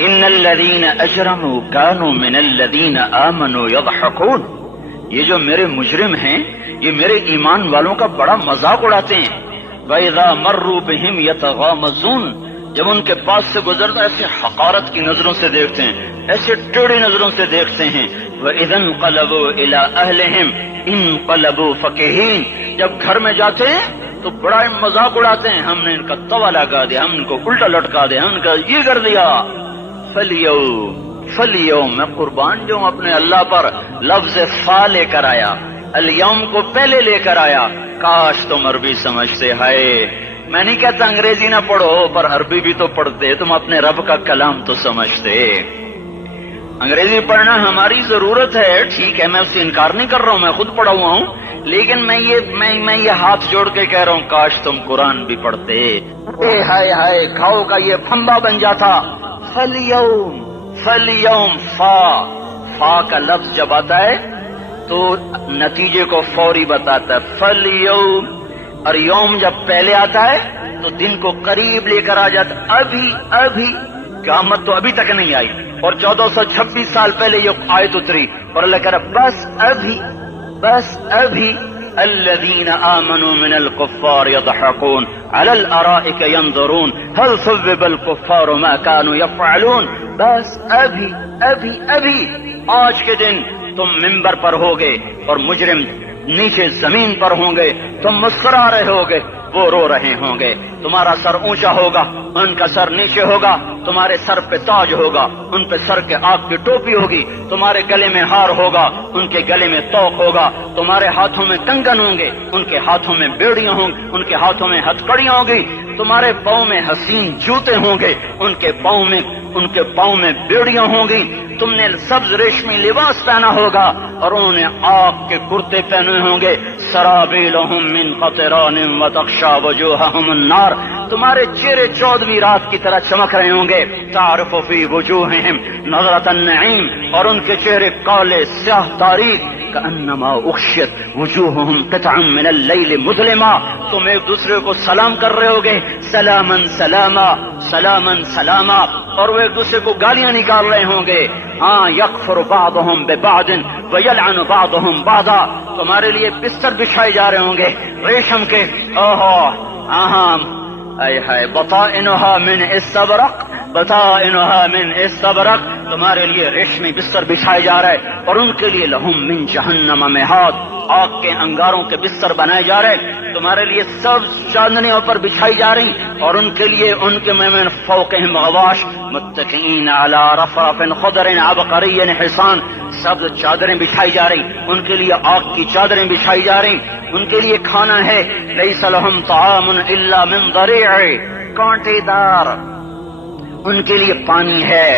ان الذین اجرموا كانوا من الذین آمنوا يضحكون، یہ جو میرے مجرم ہیں یہ میرے ایمان والوں کا بڑا مذاق اڑاتے ہیں۔ وَإِذَا مَرُّوا بِهِمْ يَتَغَامَزُونَ، جب ان کے پاس سے گزرتا ایسے حقارت کی نظروں سے دیکھتے ہیں، ایسے ٹیڑھی نظروں سے دیکھتے ہیں۔ وَإِذَا انقلبوا إِلَىٰ أَهْلِهِمْ انقلبوا فَكِهِينَ، جب گھر میں جاتے ہیں تو بڑا مذاق اڑاتے ہیں، ہم نے ان کا توا لگا دیا، ہم ان کو الٹا لٹکا دیا، ہم ان کا یہ کر دیا۔ فَالْيَوْمَ، میں قربان جو اپنے اللہ پر لفظ فا لے کر آیا، الیوم کو پہلے لے کر آیا۔ کاش تم عربی سمجھتے، ہائے میں نہیں کہتا انگریزی نہ پڑھو، پر عربی بھی تو پڑھتے، تم اپنے رب کا کلام تو سمجھتے۔ انگریزی پڑھنا ہماری ضرورت ہے، ٹھیک ہے، میں اس سے انکار نہیں کر رہا ہوں، میں خود پڑھا ہوا ہوں، لیکن میں یہ ہاتھ جوڑ کے کہہ رہا ہوں کاش تم قرآن بھی پڑھتے۔ اے ہائے ہائے، کھاؤ کا یہ پھمبا بن جاتا۔ فَالْيَوْمَ، فا کا لفظ جب آتا ہے تو نتیجے کو فوری بتاتا ہے۔ فَالْيَوْمَ، اور یوم جب پہلے آتا ہے تو دن کو قریب لے کر آ جاتا۔ ابھی قیامت تو ابھی تک نہیں آئی، اور 1426 سال پہلے یہ آیت اتری، اور اللہ کہہ رہا بس ابھی الذین آمنوا من الکفار یضحکون علی الارائک ینظرون هل ثوب الکفار ما كانوا یفعلون۔ بس ابھی آج کے دن تم منبر پر ہوگے اور مجرم نیچے زمین پر ہوں گے، تم مسکرا رہے ہوگے، وہ رو رہے ہوں گے، تمہارا سر اونچا ہوگا، ان کا سر نیچے ہوگا، تمہارے سر پہ تاج ہوگا، ان پہ سر کے آگ کی ٹوپی ہوگی، تمہارے گلے میں ہار ہوگا، ان کے گلے میں توق ہوگا، تمہارے ہاتھوں میں کنگن ہوں گے، ان کے ہاتھوں میں بیڑیاں ہوں گی، ان کے ہاتھوں میں ہتھکڑیاں ہوں گی، تمہارے پاؤں میں حسین جوتے ہوں گے، ان کے پاؤں میں بیڑیاں ہوں گی، تم نے سبز ریشمی لباس پہنا ہوگا اور انہوں نے آگ کے کرتے پہنے ہوں گے۔ سرابیلہم من قطران وتغشی وجوہہم النار، تمہارے چہرے 14ویں رات کی طرح چمک رہے ہوں گے۔ تعرف فی وجوہہم نظرۃ النعیم، اور ان کے چہرے کالے سیاہ تاریک، کأنما اغشیت وجوہہم قطعا من اللیل مظلما، تم ایک دوسرے کو سلام کر رہے ہوگے، سلامن سلاما سلامن سلاما، اور وہ ایک دوسرے کو گالیاں نکال رہے ہوں گے۔ ہاں، یکفر بعضهم ببعض ویلعن بعضهم بعضا، تمہارے لیے بستر بچھائے جا رہے ہوں گے ریشم کے، بطائنها من استبرق، بطائنها من استبرق، تمہارے لیے ریشمی بستر بچھائے جا رہے، اور ان کے لیے لہم من جہنم مہاد، آگ کے انگاروں کے بستر بنائے جا رہے، تمہارے لیے سب چاندنیوں پر بچھائی جا رہی، اور ان کے لیے ان کے من فوقہم غواش متکئین علی رفرف خضر عبقری حسان، سب چادریں بچھائی جا رہی، ان کے لیے آگ کی چادریں بچھائی جا رہی، ان کے لیے کھانا ہے، لیس لہم طعام الا من ضریع، کانٹے دار، ان کے لیے پانی ہے،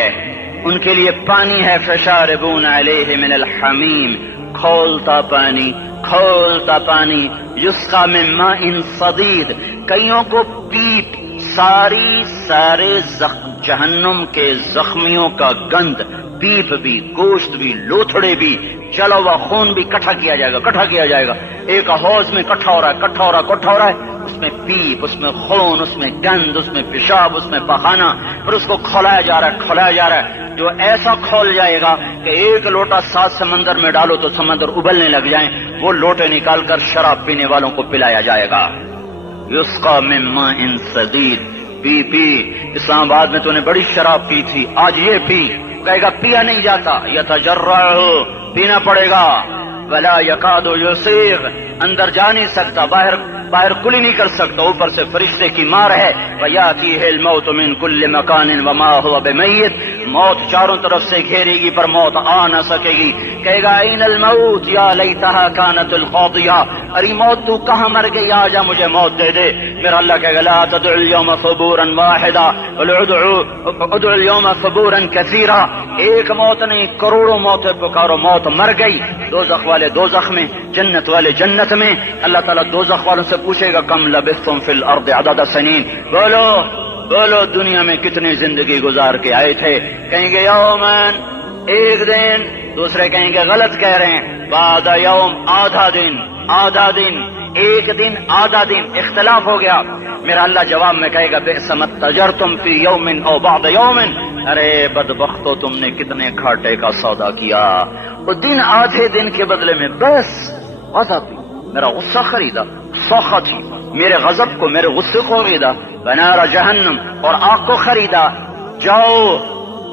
ان کے لیے پانی ہے، فشاربون علیہ من الحمیم، کھولتا پانی، یسقا من ماء صدید، کئیوں کو پیپ، سارے جہنم کے زخمیوں کا گند، پیپ بھی، گوشت بھی، لوتھڑے بھی، جلا ہوا خون بھی اکٹھا کیا جائے گا، ایک حوض میں اکٹھا ہو رہا ہے، اس میں پیپ، اس میں خون، اس میں گند، اس میں پیشاب، اس میں پخانہ، پھر اس کو کھولایا جا رہا ہے، جو ایسا کھول جائے گا کہ ایک لوٹا 7 سمندر میں ڈالو تو سمندر ابلنے لگ جائیں، وہ لوٹے نکال کر شراب پینے والوں کو پلایا جائے گا۔ یسقا من ماء صدید، پی اسلام آباد میں تو نے بڑی شراب پی تھی، آج یہ پی، کہے گا پیا نہیں جاتا، یتجرعہ، پینا پڑے گا، ولا یکاد یسیغ، اندر جا نہیں سکتا، باہر کلی نہیں کر سکتا، اوپر سے فرشتے کی مار ہے، ویاتیہ الموت من کل مکان وما هو بمیت، موت چاروں طرف سے گھیرے گی پر موت آ نہ سکے گی، کہے گا این الموت یا لیتہا کانت القاضیہ، ارے موت تو کہاں مر گئی، آجا مجھے موت دے دے، میرا اللہ کہے گا لا تدعو اليوم ثبورا واحدا ادعو اليوم ثبورا کثیرا، ایک موت نہیں کروڑوں موتیں پکارو، موت مر گئی، دوزخ والے دوزخ میں، جنت والے جنت میں، اللہ تعالیٰ دوزخ والوں سے پوچھے گا کم لبثتم فی الارض عدد سنین، بولو دنیا میں کتنی زندگی گزار کے آئے تھے، کہیں گے یومن، ایک دن، دوسرے کہیں گے غلط کہہ رہے ہیں، بعد یوم، آدھا دن، ایک دن آدھا دن اختلاف ہو گیا، میرا اللہ جواب میں کہے گا بئس ما تجرتم فی یوم او بعد یوم، ارے بدبختو تم نے کتنے گھاٹے کا سودا کیا، وہ دن آدھے دن کے بدلے میں بس آدھا دن میرا غصہ خریدا، سخط ہی میرے غضب کو، میرے غصے کو خریدا، بنار جہنم اور آگ کو خریدا، جاؤ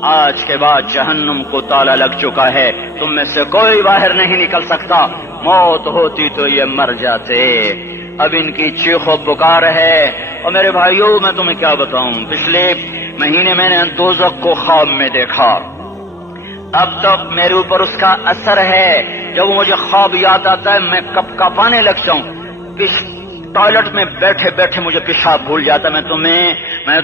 آج کے بعد جہنم کو تالا لگ چکا ہے، تم میں سے کوئی باہر نہیں نکل سکتا، موت ہوتی تو یہ مر جاتے۔ اب ان کی چیخ و پکار ہے، اور میرے بھائیوں میں تمہیں کیا بتاؤں، پچھلے مہینے میں نے دوزخ کو خواب میں دیکھا، اب تک میرے اوپر اس کا اثر ہے، جب مجھے خواب یاد آتا ہے میں کپ کپانے لگ جاؤں، ٹوائلٹ میں بیٹھے بیٹھے مجھے پیشاب بھول جاتا ہے۔ میں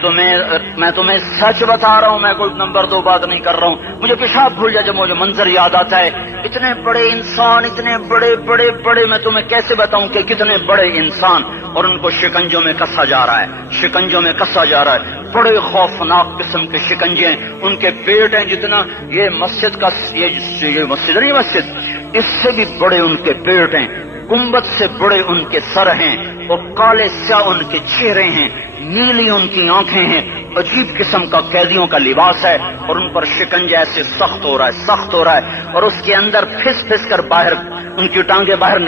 تمہیں سچ بتا رہا ہوں، میں کوئی نمبر 2 بات نہیں کر رہا ہوں، مجھے پیشاب بھول جاتا ہے جب مجھے منظر یاد آتا ہے، اتنے بڑے انسان، اتنے بڑے بڑے بڑے، میں تمہیں کیسے بتاؤں کہ کتنے بڑے انسان، اور ان کو شکنجوں میں کسا جا رہا ہے، شکنجوں میں کسا جا رہا ہے، بڑے خوفناک قسم کے شکنجے ہیں، ان کے پیٹ ہیں جتنا یہ مسجد کا، یہ مسجد نہیں، مسجد اس سے بھی بڑے ان کے پیٹ ہیں، گنبد سے بڑے ان کے سر ہیں، اور کالے سیاہ ان کے چہرے ہیں، نیلی ان کی آنکھیں ہیں، عجیب قسم کا قیدیوں کا لباس ہے، اور ان پر شکنجہ ایسے سخت ہو رہا ہے، سخت ہو رہا ہے، اور اس کے اندر پھس پھس کر باہر ان کی ٹانگیں باہر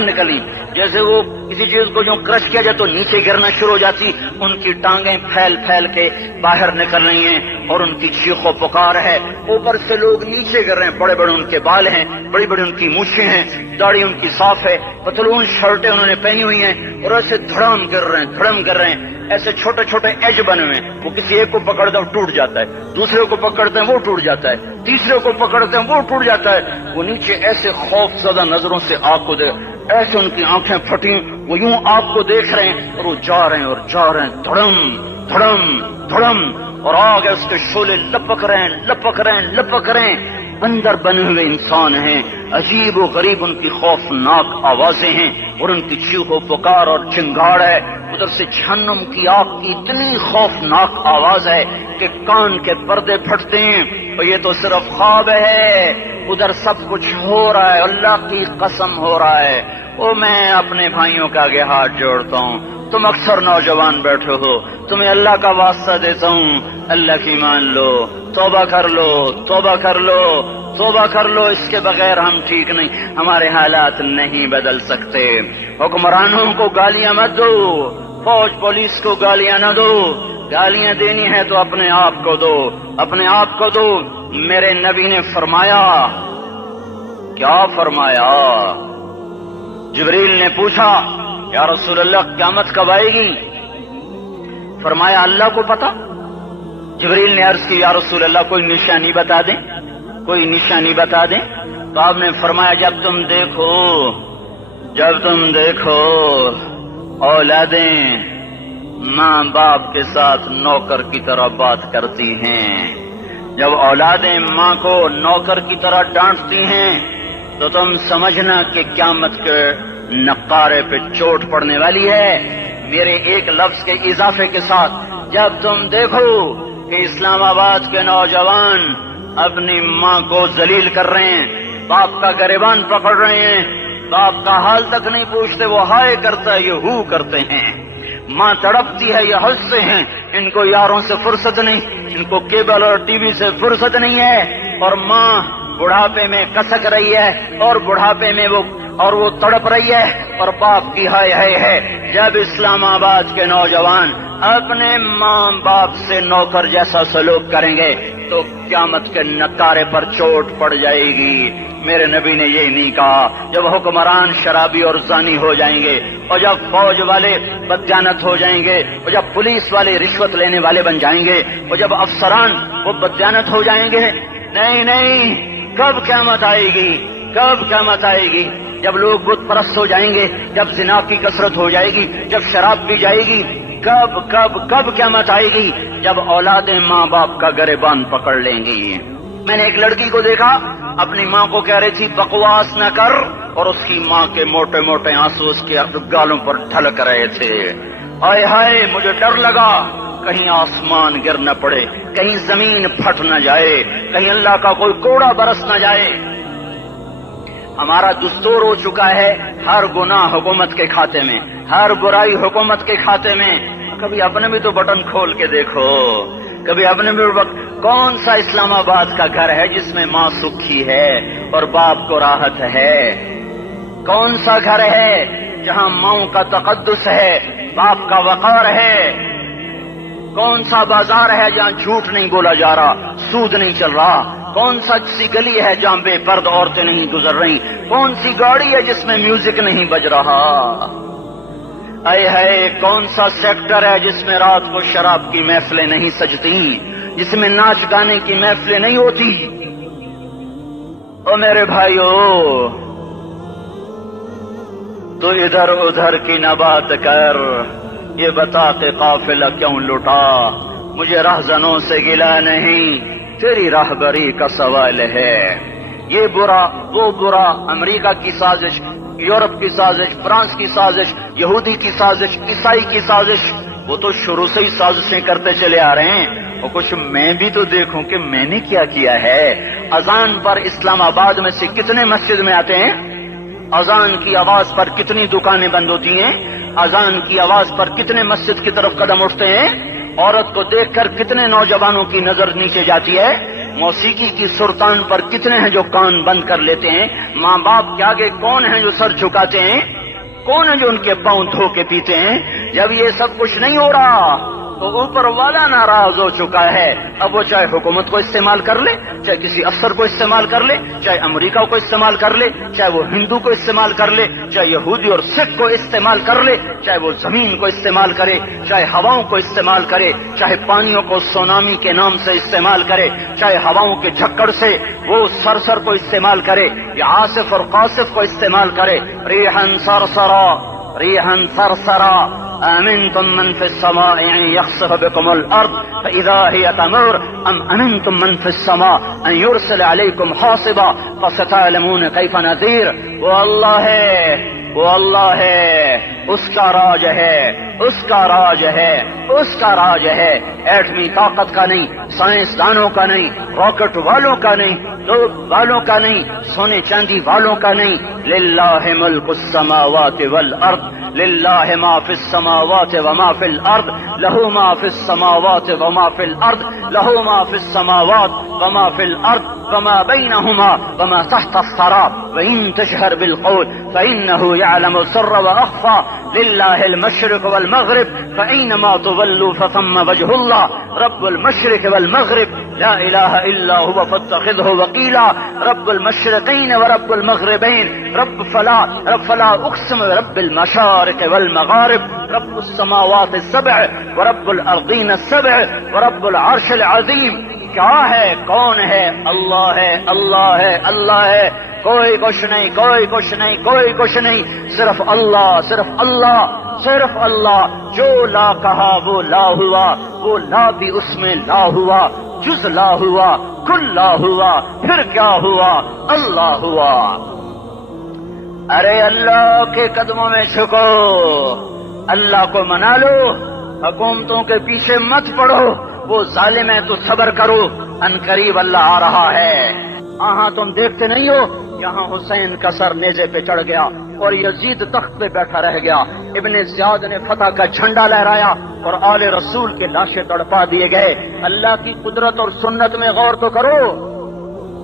نکلی، جیسے وہ کسی چیز کو جو کرش کیا جائے تو نیچے گرنا شروع ہو جاتی، ان کی ٹانگیں پھیل پھیل کے باہر نکل رہی ہیں، اور ان کی چیخ و پکار ہے، اوپر سے لوگ نیچے گر رہے ہیں، بڑے بڑے ان کے بال ہیں، بڑی بڑی ان کی مونچھیں ہیں، داڑھی ان کی صاف ہے، پتلون شرٹیں انہوں نے پہنی ہوئی ہیں، اور ایسے دھڑم گر رہے ہیں، ایسے چھوٹے چھوٹے ایج بنے ہوئے ہیں، وہ کسی ایک کو پکڑتے ہیں وہ ٹوٹ جاتا ہے، دوسرے کو پکڑتے ہیں وہ ٹوٹ جاتا ہے، تیسرے کو پکڑتے ہیں وہ ٹوٹ جاتا ہے، وہ نیچے ایسے خوف زدہ نظروں سے آپ کو ایسے ان کی آنکھیں پھٹی، وہ یوں آپ کو دیکھ رہے ہیں، اور وہ جا رہے ہیں، دھڑم دھڑم دھڑم، اور آگے اس کے شعلے لپک رہے ہیں، اندر بنے ہوئے انسان ہیں، عجیب و غریب ان کی خوفناک آوازیں ہیں، اور ان کی چیخ و پکار اور چنگاڑ ہے، ادھر سے جہنم کی آگ کی اتنی خوفناک آواز ہے کہ کان کے پردے پھٹتے ہیں، اور یہ تو صرف خواب ہے، ادھر سب کچھ ہو رہا ہے، اللہ کی قسم ہو رہا ہے۔ وہ میں اپنے بھائیوں کے آگے ہاتھ جوڑتا ہوں، تم اکثر نوجوان بیٹھے ہو، تمہیں اللہ کا واسطہ دیتا ہوں، اللہ کی مان لو، توبہ کر لو، اس کے بغیر ہم ٹھیک نہیں، ہمارے حالات نہیں بدل سکتے۔ حکمرانوں کو گالیاں مت دو، فوج پولیس کو گالیاں نہ دو، گالیاں دینی ہے تو اپنے آپ کو دو۔ میرے نبی نے فرمایا، کیا فرمایا؟ جبریل نے پوچھا یا رسول اللہ قیامت کب آئے گی؟ فرمایا اللہ کو پتا۔ جبریل نے عرض کی یا رسول اللہ کوئی نشانی بتا دیں، تو آپ نے فرمایا جب تم دیکھو اولادیں ماں باپ کے ساتھ نوکر کی طرح بات کرتی ہیں، جب اولادیں ماں کو نوکر کی طرح ڈانٹتی ہیں تو تم سمجھنا کہ قیامت کے نقارے پہ چوٹ پڑنے والی ہے۔ میرے ایک لفظ کے اضافے کے ساتھ، جب تم دیکھو کہ اسلام آباد کے نوجوان اپنی ماں کو ذلیل کر رہے ہیں، باپ کا گریبان پکڑ رہے ہیں، باپ کا حال تک نہیں پوچھتے، وہ ہائے کرتا ہے یہ ہو کرتے ہیں، ماں تڑپتی ہے یہ ہنستے ہیں، ان کو یاروں سے فرصت نہیں، ان کو کیبل اور ٹی وی سے فرصت نہیں ہے، اور ماں بڑھاپے میں کسک رہی ہے، اور بڑھاپے میں وہ تڑپ رہی ہے، اور باپ کی ہائے ہائے ہے۔ جب اسلام آباد کے نوجوان اپنے ماں باپ سے نوکر جیسا سلوک کریں گے تو قیامت کے نقارے پر چوٹ پڑ جائے گی۔ میرے نبی نے یہ نہیں کہا جب حکمران شرابی اور زانی ہو جائیں گے، اور جب فوج والے بددیانت ہو جائیں گے، اور جب پولیس والے رشوت لینے والے بن جائیں گے، اور جب افسران وہ بددیانت ہو جائیں گے، نہیں، کب قیامت آئے گی؟ جب لوگ بت پرست ہو جائیں گے، جب زنا کی کثرت ہو جائے گی، جب شراب پی جائے گی، کب قیامت آئے گی؟ جب اولادیں ماں باپ کا گریبان پکڑ لیں گی۔ میں نے ایک لڑکی کو دیکھا، اپنی ماں کو کہہ رہی تھی بکواس نہ کر، اور اس کی ماں کے موٹے موٹے آنسو اس کے گالوں پر ڈھلک رہے تھے۔ آئے ہائے، مجھے ڈر لگا کہیں آسمان گر نہ پڑے، کہیں زمین پھٹ نہ جائے، کہیں اللہ کا کوئی کوڑا برس نہ جائے۔ ہمارا دستور ہو چکا ہے ہر گناہ حکومت کے کھاتے میں، ہر برائی حکومت کے کھاتے میں۔ کبھی اپنے بھی تو بٹن کھول کے دیکھو، کبھی اپنے بھی کون سا اسلام آباد کا گھر ہے جس میں ماں سکھی ہے اور باپ کو راحت ہے؟ کون سا گھر ہے جہاں ماں کا تقدس ہے، باپ کا وقار ہے؟ کون سا بازار ہے جہاں جھوٹ نہیں بولا جا رہا، سود نہیں چل رہا؟ کون سا سی گلی ہے جہاں بے پرد عورتیں نہیں گزر رہی؟ کون سی گاڑی ہے جس میں میوزک نہیں بج رہا؟ اے ہے کون سا سیکٹر ہے جس میں رات کو شراب کی محفلیں نہیں سجتی، جس میں ناچ گانے کی محفلیں نہیں ہوتی؟ او میرے بھائیو، تو ادھر ادھر کی نہ بات کر، یہ بتا کہ قافلہ کیوں لٹا؟ مجھے رہزنوں سے گلا نہیں، تیری راہبری کا سوال ہے۔ یہ برا وہ برا، امریکہ کی سازش، یورپ کی سازش، فرانس کی سازش، یہودی کی سازش، عیسائی کی سازش، وہ تو شروع سے ہی سازشیں کرتے چلے آ رہے ہیں۔ اور کچھ میں بھی تو دیکھوں کہ میں نے کیا کیا ہے۔ اذان پر اسلام آباد میں سے کتنے مسجد میں آتے ہیں؟ اذان کی آواز پر کتنی دکانیں بند ہوتی ہیں؟ اذان کی آواز پر کتنے مسجد کی طرف قدم اٹھتے ہیں؟ عورت کو دیکھ کر کتنے نوجوانوں کی نظر نیچے جاتی ہے؟ موسیقی کی سرتان پر کتنے ہیں جو کان بند کر لیتے ہیں؟ ماں باپ کے آگے کون ہیں جو سر جھکاتے ہیں؟ کون ہیں جو ان کے پاؤں دھو کے پیتے ہیں؟ جب یہ سب کچھ نہیں ہو رہا تو اوپر والا ناراض ہو چکا ہے۔ اب وہ چاہے حکومت کو استعمال کر لے، چاہے کسی افسر کو استعمال کر لے، چاہے امریکہ کو استعمال کر لے، چاہے وہ ہندو کو استعمال کر لے، چاہے یہودی اور سکھ کو استعمال کر لے، چاہے وہ زمین کو استعمال کرے، چاہے ہواؤں کو استعمال کرے، چاہے پانیوں کو سونامی کے نام سے استعمال کرے، چاہے ہواؤں کے جھکڑ سے وہ سرسر کو استعمال کرے یا آصف اور قاصف کو استعمال کرے۔ ریحن سرسرا ریحن سرسرا أأمنتم من في السماء أن يخسف بكم الأرض فإذا هي تمور أم أمنتم من في السماء أن يرسل عليكم حاصبا فستعلمون كيف نذير۔ وہ اللہ ہے، اس کا راج ہے، اس کا راج ہے، اس کا راج ہے۔ ایٹمی طاقت کا نہیں، سائنسدانوں کا نہیں، راکٹ والوں کا نہیں، لوگ والوں کا نہیں، سونے چاندی والوں کا نہیں۔ للہ ملک السماوات والارض، للہ ما فی السماوات وما فی الارض، لہ ما فی السماوات وما فی الارض، لہ ما فی السماوات وما فی الارض وما بینہما وما تحت الثرى وإن تجهر بالقول فإنه يعلم السر وأخفى لله المشرق والمغرب فأينما تولوا فثم وجه الله رب المشرق والمغرب لا إله إلا هو فاتخذه وكيلا رب المشرقين ورب المغربين رب فلا أقسم برب المشارق والمغارب رب السماوات السبع ورب الأرضين السبع ورب العرش العظيم۔ کیا ہے؟ کون ہے؟ اللہ ہے، اللہ ہے، اللہ ہے۔ کوئی کچھ نہیں، کوئی کچھ نہیں، کوئی کچھ نہیں، صرف اللہ، صرف اللہ، صرف اللہ۔ جو لا کہا وہ لا ہوا، وہ لا بھی اس میں لا ہوا، جز لا ہوا، کل لا ہوا، پھر کیا ہوا؟ اللہ ہوا۔ ارے اللہ کے قدموں میں جھکو، اللہ کو منا لو، حکومتوں کے پیچھے مت پڑو، وہ ظالم ہے تو صبر کرو، ان قریب اللہ آ رہا ہے۔ ہاں تم دیکھتے نہیں ہو، یہاں حسین کا سر نیزے پہ چڑھ گیا اور یزید تخت پہ بیٹھا رہ گیا، ابن زیاد نے فتح کا جھنڈا لہرایا اور آل رسول کے لاشیں تڑپا دیے گئے۔ اللہ کی قدرت اور سنت میں غور تو کرو۔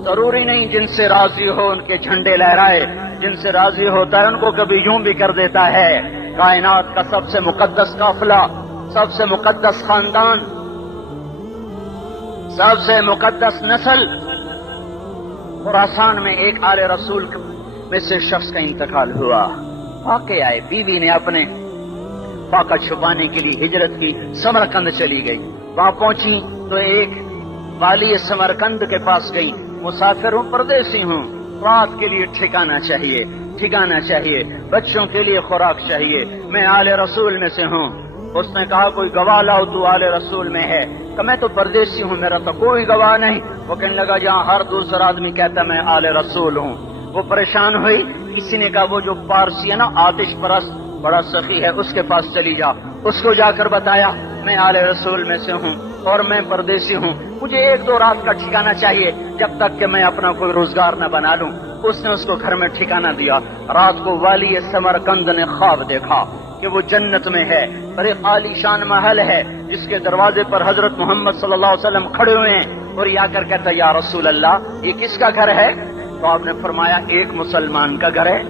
ضروری نہیں جن سے راضی ہو ان کے جھنڈے لہرائے، جن سے راضی ہوتا ہے ان کو کبھی یوں بھی کر دیتا ہے۔ کائنات کا سب سے مقدس قافلہ، سب سے مقدس خاندان، سب سے مقدس نسل، خراسان میں ایک آل رسول میں سے شخص کا انتقال ہوا۔ واقع آئے، بیوی نے اپنے فاقہ چھپانے کے لیے ہجرت کی، سمرقند چلی گئی۔ وہاں پہنچی تو ایک والی سمرقند کے پاس گئی، مسافر ہوں، پردیسی ہوں، رات کے لیے ٹھکانا چاہیے، ٹھکانا چاہیے، بچوں کے لیے خوراک چاہیے، میں آل رسول میں سے ہوں۔ اس نے کہا کوئی گواہ لاؤ، تو آل رسول میں ہے؟ کہ میں تو پردیسی ہوں، میرا تو کوئی گواہ نہیں۔ وہ کہنے لگا جہاں ہر دوسرا آدمی کہتا میں آل رسول ہوں۔ وہ پریشان ہوئی، کسی نے کہا وہ جو پارسی ہے نا، آتش پرست بڑا سخی ہے، اس کے پاس چلی جا۔ اس کو جا کر بتایا میں آل رسول میں سے ہوں اور میں پردیسی ہوں، مجھے 1-2 رات کا ٹھکانہ چاہیے جب تک کہ میں اپنا کوئی روزگار نہ بنا لوں۔ اس نے اس کو گھر میں ٹھکانہ دیا. رات کو والی سمرقند نے خواب دیکھا کہ وہ جنت میں ہے, اور ایک عالی شان محل ہے جس کے دروازے پر حضرت محمد صلی اللہ علیہ وسلم کھڑے ہوئے ہیں, اور یہ آ کر کہتا یا رسول اللہ یہ کس کا گھر ہے؟ تو آپ نے فرمایا ایک مسلمان کا گھر ہے.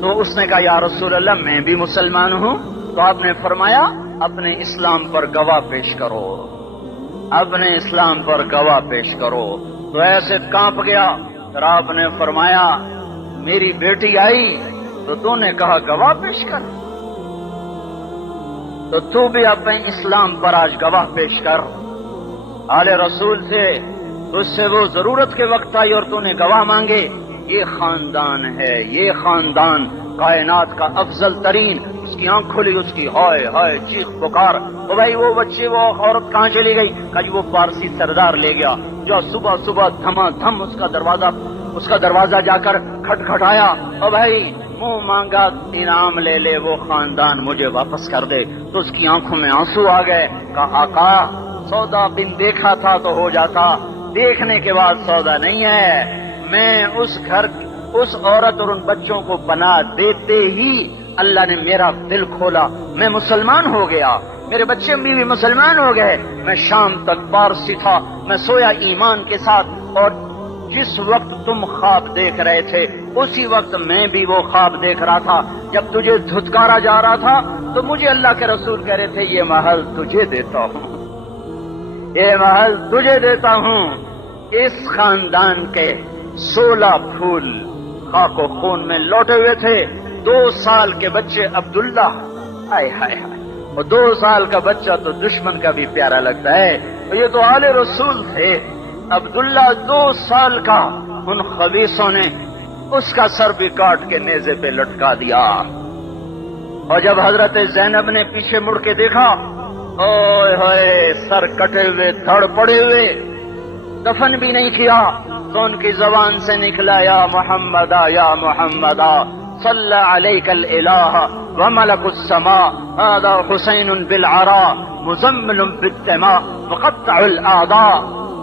تو اس نے کہا یا رسول اللہ میں بھی مسلمان ہوں. تو آپ نے فرمایا اپنے اسلام پر گواہ پیش کرو, اپنے اسلام پر گواہ پیش کرو. تو ایسے کانپ گیا. پھر آپ نے فرمایا میری بیٹی آئی تو تو نے کہا گواہ پیش کر, تو تو بھی اپنے اسلام پر آج گواہ پیش کر. آل رسول سے اس سے وہ ضرورت کے وقت آئی اور تو نے گواہ مانگے. یہ خاندان ہے, یہ خاندان کائنات کا افضل ترین. اس کی آنکھ کھلی, اس کی ہائے ہائے چیخ پکار. تو بھائی وہ بچے وہ عورت کہاں چلی گئی؟ کہ جی وہ پارسی سردار لے گیا جو صبح صبح دھما دھم اس کا دروازہ جا کر کھٹکھٹایا. اور بھائی منہ مانگا انعام لے لے, وہ خاندان مجھے واپس کر دے. تو اس کی آنکھوں میں آنسو آ گئے. کہا آقا سودا بن دیکھا تھا تو ہو جاتا, دیکھنے کے بعد سودا نہیں ہے. میں اس گھر اس عورت اور ان بچوں کو بنا دیتے ہی اللہ نے میرا دل کھولا, میں مسلمان ہو گیا, میرے بچے بھی مسلمان ہو گئے. میں شام تک پارسی تھا, میں سویا ایمان کے ساتھ, اور جس وقت تم خواب دیکھ رہے تھے اسی وقت میں بھی وہ خواب دیکھ رہا تھا. جب تجھے دھتکارا جا رہا تھا تو مجھے اللہ کے رسول کہہ رہے تھے یہ محل تجھے دیتا ہوں, یہ محل تجھے دیتا ہوں. اس خاندان کے 16 پھول خاک و خون میں لوٹے ہوئے تھے. 2 سال کے بچے عبداللہ, ہائے ہائے ہائے, اور 2 سال کا بچہ تو دشمن کا بھی پیارا لگتا ہے. یہ تو آل رسول تھے. عبداللہ 2 سال کا, ان خبیثوں نے اس کا سر بھی کاٹ کے نیزے پہ لٹکا دیا. اور جب حضرت زینب نے پیچھے مڑ کے دیکھا, اوئے ہوئے سر کٹے ہوئے دھڑ پڑے ہوئے, دفن بھی نہیں کیا, تو ان کی زبان سے نکلا یا محمدا یا محمدا صلی علیک الالہ وملک السماء هذا حسین بالعراء مزمل بالدماء مقطع الاعداء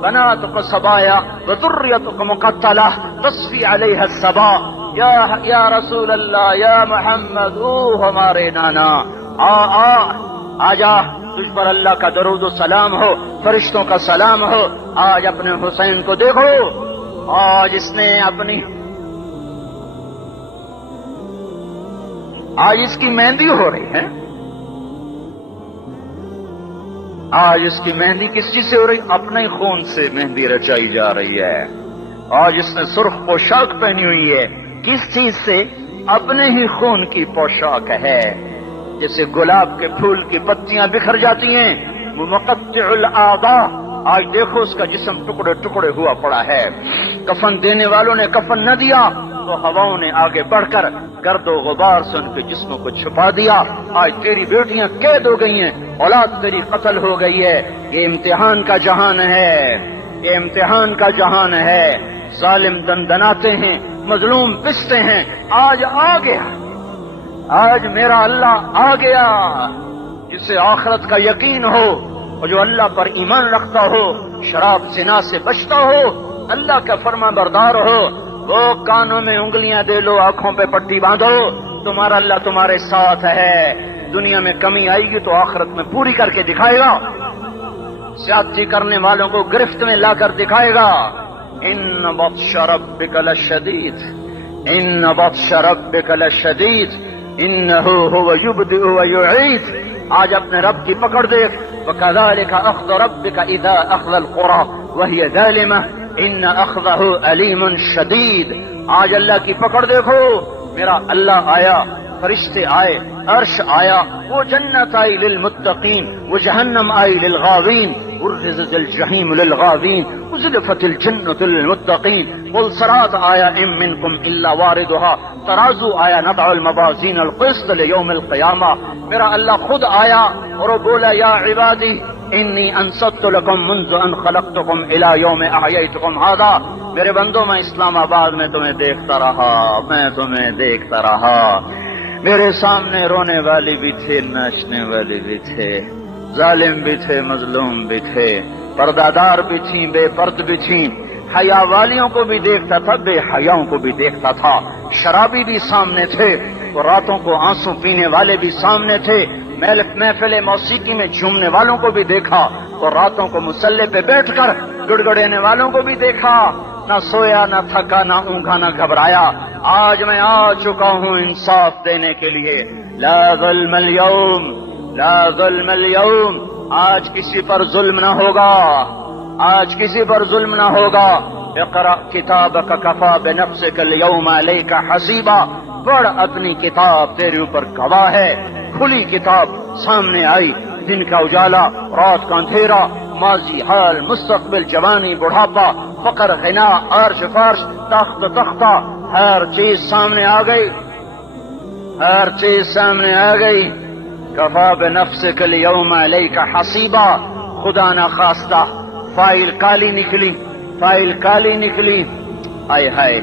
بناتك صبايا وذريتك مقتلة تصفي عليها الصبا. یا رسول اللہ یا محمد, او ہمارے نانا, آ جا, تجھ پر اللہ کا درود و سلام ہو, فرشتوں کا سلام ہو. آج اپنے حسین کو دیکھو, آج اس نے آج اس کی مہندی ہو رہی ہے. آج اس کی مہندی کس چیز سے ہو رہی؟ اپنے خون سے مہندی رچائی جا رہی ہے. آج اس نے سرخ پوشاک پہنی ہوئی ہے. کس چیز سے؟ اپنے ہی خون کی پوشاک ہے. جیسے گلاب کے پھول کی پتیاں بکھر جاتی ہیں, وہ مقطع الاعضاء. آج دیکھو اس کا جسم ٹکڑے ٹکڑے ہوا پڑا ہے. کفن دینے والوں نے کفن نہ دیا تو ہواؤں نے آگے بڑھ کر گرد و غبار سے ان کے جسموں کو چھپا دیا. آج تیری بیٹیاں قید ہو گئی ہیں, اولاد تیری قتل ہو گئی ہے. یہ امتحان کا جہان ہے, یہ امتحان کا جہان ہے. ظالم دندناتے ہیں, مظلوم پستے ہیں. آج آ گیا, آج میرا اللہ آ گیا. جسے آخرت کا یقین ہو اور جو اللہ پر ایمان رکھتا ہو, شراب زنا سے بچتا ہو, اللہ کا فرما بردار ہو, وہ کانوں میں انگلیاں دے لو, آنکھوں پہ پٹی باندھو, تمہارا اللہ تمہارے ساتھ ہے. دنیا میں کمی آئے گی تو آخرت میں پوری کر کے دکھائے گا. زیادتی کرنے والوں کو گرفت میں لا کر دکھائے گا. ان بطش ربک لشدید, ان بطش ربک لشدید انہ هو یبدئ ویعید. آج اپنے رب کی پکڑ دیکھ. وکذالک اخذ ربک اذا اخذ القری وہی ظالمہ ان اخذہ علیم شدید. آج اللہ کی پکڑ دیکھو. میرا اللہ آیا, فرشتے آئے, عرش آیا, وہ جنت آئی للمتقین, وہ جہنم آئی للغاوین, برزت الجحیم للغاوین, ازلفت الجنت للمتقین. قل صراط آیا ام منکم الا واردها, ترازو آیا نضع الموازین القسط لیوم القیامہ. میرا اللہ خود آیا اور وہ بولا یا عبادی انی انصت لکم منذ ان خلقتکم الى یوم احییتکم هذا. میرے بندوں, میں اسلام آباد میں تمہیں دیکھتا رہا, میں تمہیں دیکھتا رہا. میرے سامنے رونے والی بھی تھے, ناچنے والی بھی تھے, ظالم بھی تھے, مظلوم بھی تھے, پردہ دار بھی تھیں, بے پرد بھی تھیں. حیا والیوں کو بھی دیکھتا تھا، بے حیاؤں کو بھی دیکھتا تھا، شرابی بھی سامنے تھے تو راتوں کو آنسو پینے والے بھی سامنے تھے، محفل موسیقی میں جھومنے والوں کو بھی دیکھا اور راتوں کو مصلی پہ بیٹھ کر گڑگڑانے والوں کو بھی دیکھا، نہ سویا نہ تھکا نہ اونگا نہ گھبرایا۔ آج میں آ چکا ہوں انصاف دینے کے لیے، لا ظلم اليوم، لا ظلم اليوم، آج کسی پر ظلم نہ ہوگا، آج کسی پر ظلم نہ ہوگا۔ اقرأ کتابک کفا بنفسک اليوم علیک حسیبا، پڑھ اپنی کتاب، تیرے اوپر گواہ ہے۔ کھلی کتاب سامنے آئی، دن کا اجالا، رات کا اندھیرا، ماضی حال مستقبل، جوانی بڑھاپا، فقر غنا، عرش فرش، تخت تختہ، ہر چیز سامنے آ گئی، ہر چیز سامنے آ گئی۔ کفا بنفسک اليوم علیک حسیبا، خدا نہ خواستہ فائل کالی نکلی، فائل کالی نکلی۔ آئے ہائے،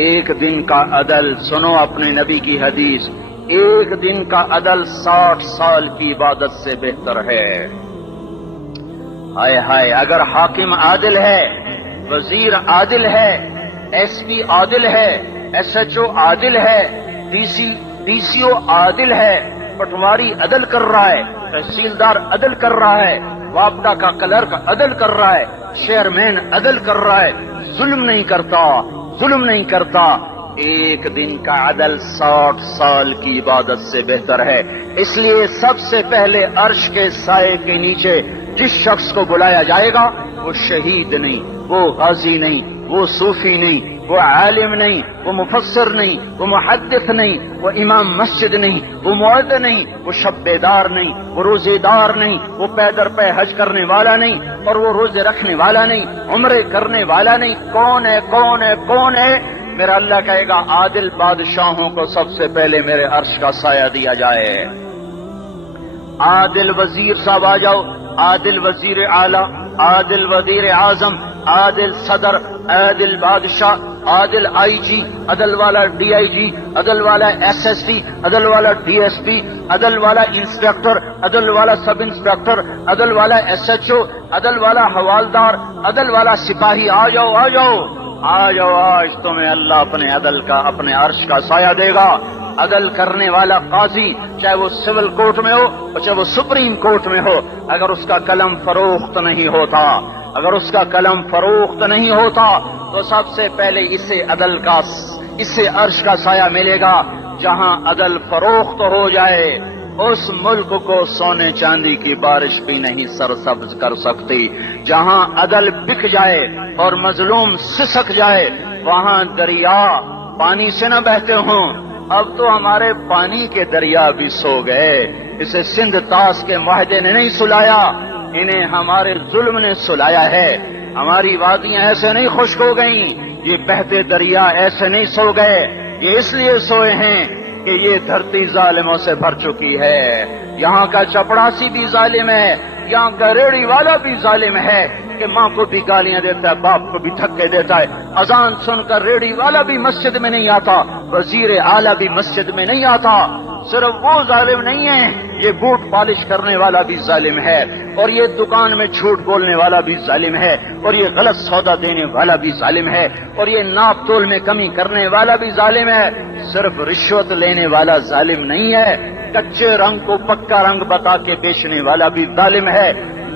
ایک دن کا عدل، سنو اپنے نبی کی حدیث، ایک دن کا عدل 60 سال کی عبادت سے بہتر ہے۔ ہائے ہائے، اگر حاکم عادل ہے، وزیر عادل ہے، ایس پی عادل ہے، ایس ایچ او عادل ہے، ڈی سی او عادل ہے، پٹواری عدل کر رہا ہے، تحصیلدار عدل کر رہا ہے، وابڈا کا کلرک عدل کر رہا ہے، چیئرمین عدل کر رہا ہے، ظلم نہیں کرتا، ظلم نہیں کرتا، ایک دن کا عدل 60 سال کی عبادت سے بہتر ہے۔ اس لیے سب سے پہلے عرش کے سائے کے نیچے جس شخص کو بلایا جائے گا، وہ شہید نہیں، وہ غازی نہیں، وہ صوفی نہیں، وہ عالم نہیں، وہ مفسر نہیں، وہ محدث نہیں، وہ امام مسجد نہیں، وہ مؤذن نہیں، وہ شب بیدار نہیں، وہ روزے دار نہیں، وہ پیدر پہ حج کرنے والا نہیں، اور وہ روزے رکھنے والا نہیں، عمرے کرنے والا نہیں۔ کون ہے، کون ہے، کون ہے؟ میرا اللہ کہے گا عادل بادشاہوں کو سب سے پہلے میرے عرش کا سایہ دیا جائے۔ عادل وزیر صاحب آ جاؤ، عادل وزیر اعلی، عادل وزیر اعظم، عادل صدر، عادل بادشاہ، عادل آئی جی، عدل والا ڈی آئی جی، عدل والا ایس ایس پی، عدل والا ڈی ایس پی، عدل والا انسپیکٹر، عدل والا سب انسپیکٹر، عدل والا ایس ایچ او، عدل والا حوالدار، عدل والا سپاہی، آ جاؤ آ جاؤ آ جاؤ، آج تمہیں اللہ اپنے عدل کا، اپنے عرش کا سایہ دے گا۔ عدل کرنے والا قاضی، چاہے وہ سول کورٹ میں ہو اور چاہے وہ سپریم کورٹ میں ہو، اگر اس کا قلم فروخت نہیں ہوتا، اگر اس کا قلم فروخت نہیں ہوتا تو سب سے پہلے اسے عرش کا سایہ ملے گا۔ جہاں عدل فروخت ہو جائے، اس ملک کو سونے چاندی کی بارش بھی نہیں سرسبز کر سکتی۔ جہاں عدل بک جائے اور مظلوم سسک جائے، وہاں دریا پانی سے نہ بہتے ہوں۔ اب تو ہمارے پانی کے دریا بھی سو گئے، اسے سندھ طاس کے معاہدے نے نہیں سلایا، انہیں ہمارے ظلم نے سلایا ہے۔ ہماری وادیاں ایسے نہیں خشک ہو گئیں، یہ بہتے دریا ایسے نہیں سو گئے، یہ اس لیے سوئے ہیں کہ یہ دھرتی ظالموں سے بھر چکی ہے۔ یہاں کا چپڑاسی بھی ظالم ہے، یہاں کا ریڑھی والا بھی ظالم ہے کہ ماں کو بھی گالیاں دیتا ہے، باپ کو بھی دھکے دیتا ہے۔ اذان سن کر ریڑھی والا بھی مسجد میں نہیں آتا، وزیر اعلیٰ بھی مسجد میں نہیں آتا۔ صرف وہ ظالم نہیں ہے، یہ بوٹ پالش کرنے والا بھی ظالم ہے، اور یہ دکان میں جھوٹ بولنے والا بھی ظالم ہے، اور یہ غلط سودا دینے والا بھی ظالم ہے، اور یہ ناپ تول میں کمی کرنے والا بھی ظالم ہے۔ صرف رشوت لینے والا ظالم نہیں ہے، کچے رنگ کو پکا رنگ بتا کے بیچنے والا بھی ظالم ہے،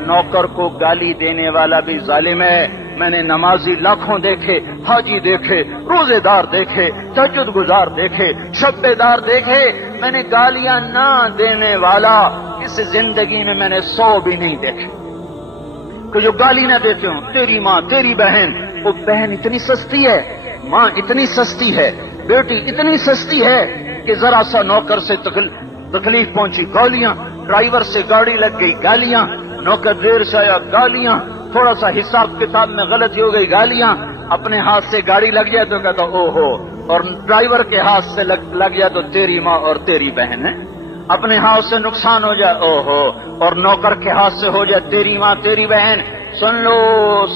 نوکر کو گالی دینے والا بھی ظالم ہے۔ میں نے نمازی لاکھوں دیکھے، حاجی دیکھے، روزے دار دیکھے، تہجد گزار دیکھے، شب بیدار دیکھے، میں نے گالیاں نہ دینے والا اس زندگی میں میں نے 100 بھی نہیں دیکھے کہ جو گالی نہ دیتے ہوں۔ تیری ماں، تیری بہن، وہ بہن اتنی سستی ہے، ماں اتنی سستی ہے، بیٹی اتنی سستی ہے کہ ذرا سا نوکر سے تکلیف پہنچی گالیاں، ڈرائیور سے گاڑی لگ گئی گالیاں، نوکر دیر سے آیا گالیاں، تھوڑا سا حساب کتاب میں غلطی ہو گئی گالیاں، اپنے ہاتھ سے گاڑی لگ جائے تو کہتا او ہو، اور ڈرائیور کے ہاتھ سے لگ جائے تو تیری ماں اور تیری بہن ہے، اپنے ہاتھ سے نقصان ہو جائے او ہو، اور نوکر کے ہاتھ سے ہو جائے تیری ماں تیری بہن۔ سن لو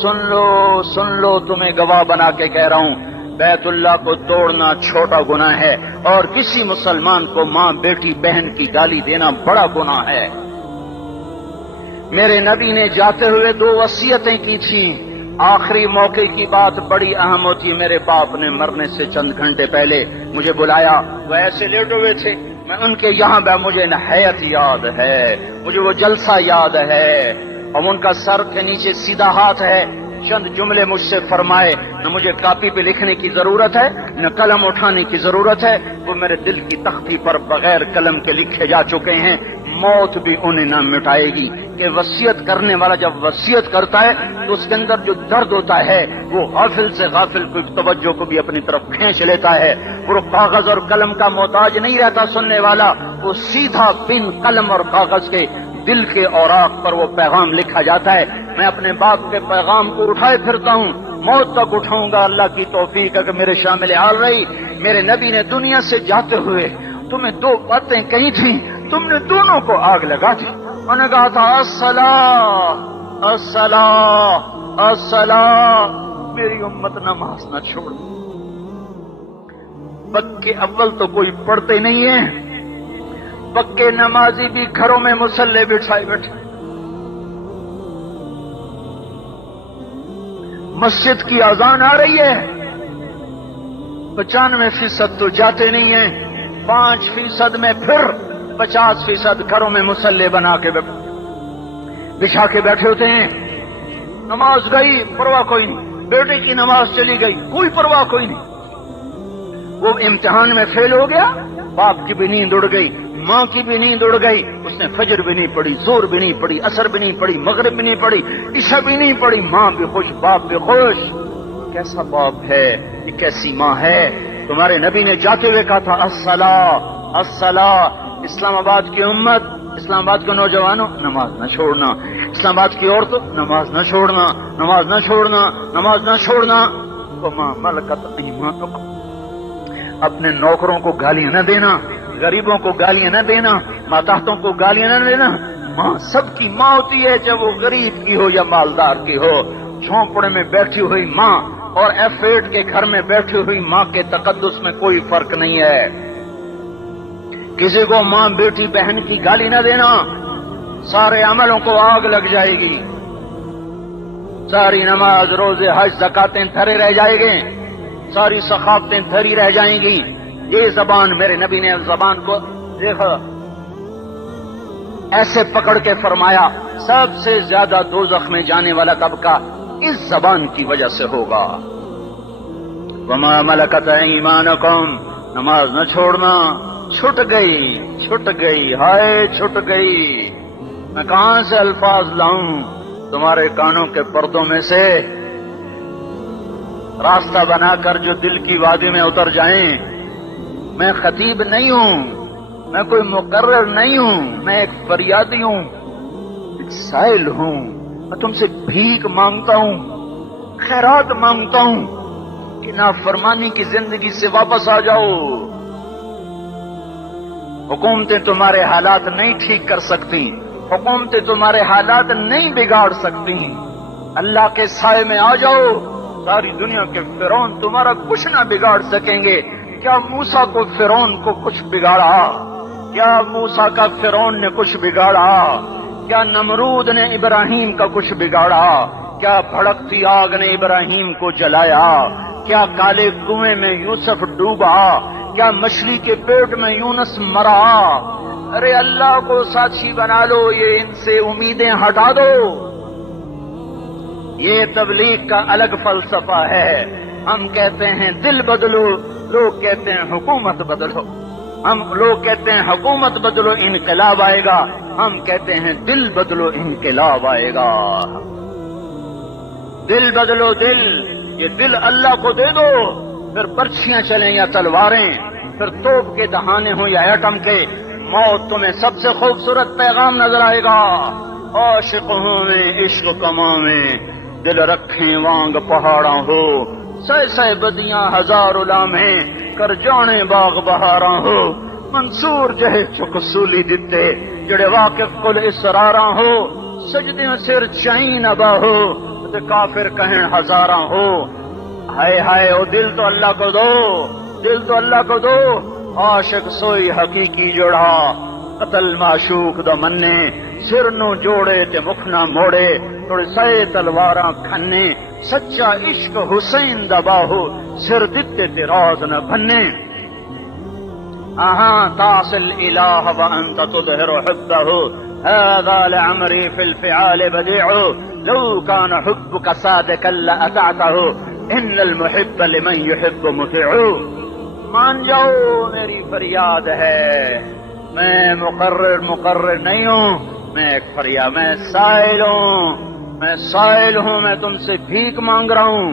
سن لو سن لو، تمہیں گواہ بنا کے کہہ رہا ہوں، بیت اللہ کو توڑنا چھوٹا گناہ ہے، اور کسی مسلمان کو ماں بیٹی بہن کی گالی دینا بڑا گناہ ہے۔ میرے نبی نے جاتے ہوئے 2 وصیتیں کی تھیں، آخری موقع کی بات بڑی اہم ہوتی ہے. میرے باپ نے مرنے سے چند گھنٹے پہلے مجھے بلایا. وہ ایسے لیٹے ہوئے تھے, میں ان کے یہاں مجھے نہایت یاد ہے, مجھے وہ جلسہ یاد ہے, اور ان کا سر کے نیچے سیدھا ہاتھ ہے. چند جملے مجھ سے فرمائے. نہ مجھے کاپی پہ لکھنے کی ضرورت ہے, نہ قلم اٹھانے کی ضرورت ہے, وہ میرے دل کی تختی پر بغیر قلم کے لکھے جا چکے ہیں. موت بھی انہیں نہ مٹائے گی کہ وصیت کرنے والا جب وصیت کرتا ہے تو اس کے اندر جو درد ہوتا ہے وہ غافل سے غافل کو توجہ کو بھی اپنی طرف کھینچ لیتا ہے. وہ کاغذ اور قلم کا محتاج نہیں رہتا سننے والا, وہ سیدھا بن قلم اور کاغذ کے دل کے اوراق پر وہ پیغام لکھا جاتا ہے. میں اپنے باپ کے پیغام کو اٹھائے پھرتا ہوں, موت تک اٹھاؤں گا. اللہ کی توفیق ہے کہ میرے شامل حال رہی. میرے نبی نے دنیا سے جاتے ہوئے تمہیں دو باتیں کہی تھیں, تم نے دونوں کو آگ لگا دی. انہوں نے کہا تھا الصلاۃ الصلاۃ الصلاۃ, میری امت نماز نہ چھوڑ. پکے اول تو کوئی پڑھتے نہیں ہیں, پکے نمازی بھی گھروں میں مصلے بٹھائے بیٹھے. مسجد کی اذان آ رہی ہے, 95% تو جاتے نہیں ہیں, 5% میں پھر 50% گھروں میں مصلے بنا کے بچھا کے بیٹھے ہوتے ہیں. نماز گئی پرواہ کوئی نہیں, بیٹے کی نماز چلی گئی کوئی پرواہ کوئی نہیں. وہ امتحان میں فیل ہو گیا, باپ کی بھی نیند اڑ گئی, ماں کی بھی نیند اڑ گئی, اس نے فجر بھی نہیں پڑھی, زور بھی نہیں پڑھی, عصر بھی نہیں پڑھی, مغرب بھی نہیں پڑھی, عشاء بھی نہیں پڑھی. ماں بھی خوش, باپ بھی خوش. کیسا باپ ہے, یہ کیسی ماں ہے. تمہارے نبی نے جاتے ہوئے کہا تھا الصلاۃ الصلاۃ. اسلام آباد کی امت, اسلام آباد کے نوجوانوں, نماز نہ چھوڑنا. اسلام آباد کی عورتوں, نماز نہ چھوڑنا, نماز نہ چھوڑنا, نماز نہ چھوڑنا. وما ملکت ایمانکم, اپنے نوکروں کو گالیاں نہ دینا, غریبوں کو گالیاں نہ دینا, ماتحتوں کو گالیاں نہ دینا. ماں سب کی ماں ہوتی ہے, چاہے وہ غریب کی ہو یا مالدار کی ہو. جھونپڑے میں بیٹھی ہوئی ماں اور F8 کے گھر میں بیٹھی ہوئی ماں کے تقدس میں کوئی فرق نہیں ہے. کسی کو ماں بیٹی بہن کی گالی نہ دینا, سارے عملوں کو آگ لگ جائے گی. ساری نماز, روزے, حج, زکاتیں دھرے رہ جائیں گے, ساری ثقافتیں دھری رہ جائیں گی. یہ زبان, میرے نبی نے زبان کو دیکھا ایسے پکڑ کے فرمایا سب سے زیادہ دوزخ میں جانے والا طبقہ اس زبان کی وجہ سے ہوگا. وما ملکت ایمانکم, نماز نہ چھوڑنا. چھٹ گئی, چھٹ گئی, ہائے چھٹ گئی. میں کہاں سے الفاظ لاؤں تمہارے کانوں کے پردوں میں سے, راستہ بنا کر جو دل کی وادی میں اتر جائیں. میں خطیب نہیں ہوں, میں کوئی مقرر نہیں ہوں, میں ایک فریادی ہوں, ایک سائل ہوں. میں تم سے بھیک مانگتا ہوں, خیرات مانگتا ہوں کہ نافرمانی کی زندگی سے واپس آ جاؤ. حکومتیں تمہارے حالات نہیں ٹھیک کر سکتی, حکومتیں تمہارے حالات نہیں بگاڑ سکتی. اللہ کے سائے میں آ جاؤ, ساری دنیا کے فرعون تمہارا کچھ نہ بگاڑ سکیں گے. کیا موسیٰ کو فرعون کو کچھ بگاڑا؟ کیا موسیٰ کا فرعون نے کچھ بگاڑا؟ کیا نمرود نے ابراہیم کا کچھ بگاڑا؟ کیا بھڑکتی آگ نے ابراہیم کو جلایا؟ کیا کالے کنویں میں یوسف ڈوبا؟ کیا مچھلی کے پیٹ میں یونس مرا؟ ارے اللہ کو ساتھی بنا لو, یہ ان سے امیدیں ہٹا دو. یہ تبلیغ کا الگ فلسفہ ہے. ہم کہتے ہیں دل بدلو, لوگ کہتے ہیں حکومت بدلو. ہم لوگ کہتے ہیں حکومت بدلو انقلاب آئے گا, ہم کہتے ہیں دل بدلو انقلاب آئے گا. دل بدلو دل, یہ دل اللہ کو دے دو, پھر برچھیاں چلیں یا تلواریں, پھر توپ کے دہانے ہوں یا ایٹم کے, موت تمہیں سب سے خوبصورت پیغام نظر آئے گا. عاشق ہوں میں عشق کماں میں, دل رکھیں وانگ پہاڑاں ہو, سہ سہ بدیاں ہزار لامیں, کر جانے باغ بہاراں ہو. منصور جہے چک سولی دتے, جڑے واقف کل اسراراں ہو. سجدیاں سر چائیں نبا ہو, تے کافر کہیں ہزاراں ہو. ہائے ہائے او دل تو اللہ کو دو, دل تو اللہ کو دو. عاشق سوئی حقیقی جوڑا, قتل معشوق دا مننے, سر نو جوڑے تے مکھ نہ موڑے تھوڑے سائے تلواراں کھنے سچا عشق حسین دا باہو سر دتے تے راز نہ بھنے تعصي الإله وأنت تظهر حبه هذا لعمري في الفعال بديع لو كان حبك صادقا لأطعته إن المحب لمن يحب مطيع مان جاؤ میری فریاد ہے، میں مقرر نہیں ہوں، میں ایک فریاد، میں سائل ہوں، میں تم سے بھیک مانگ رہا ہوں۔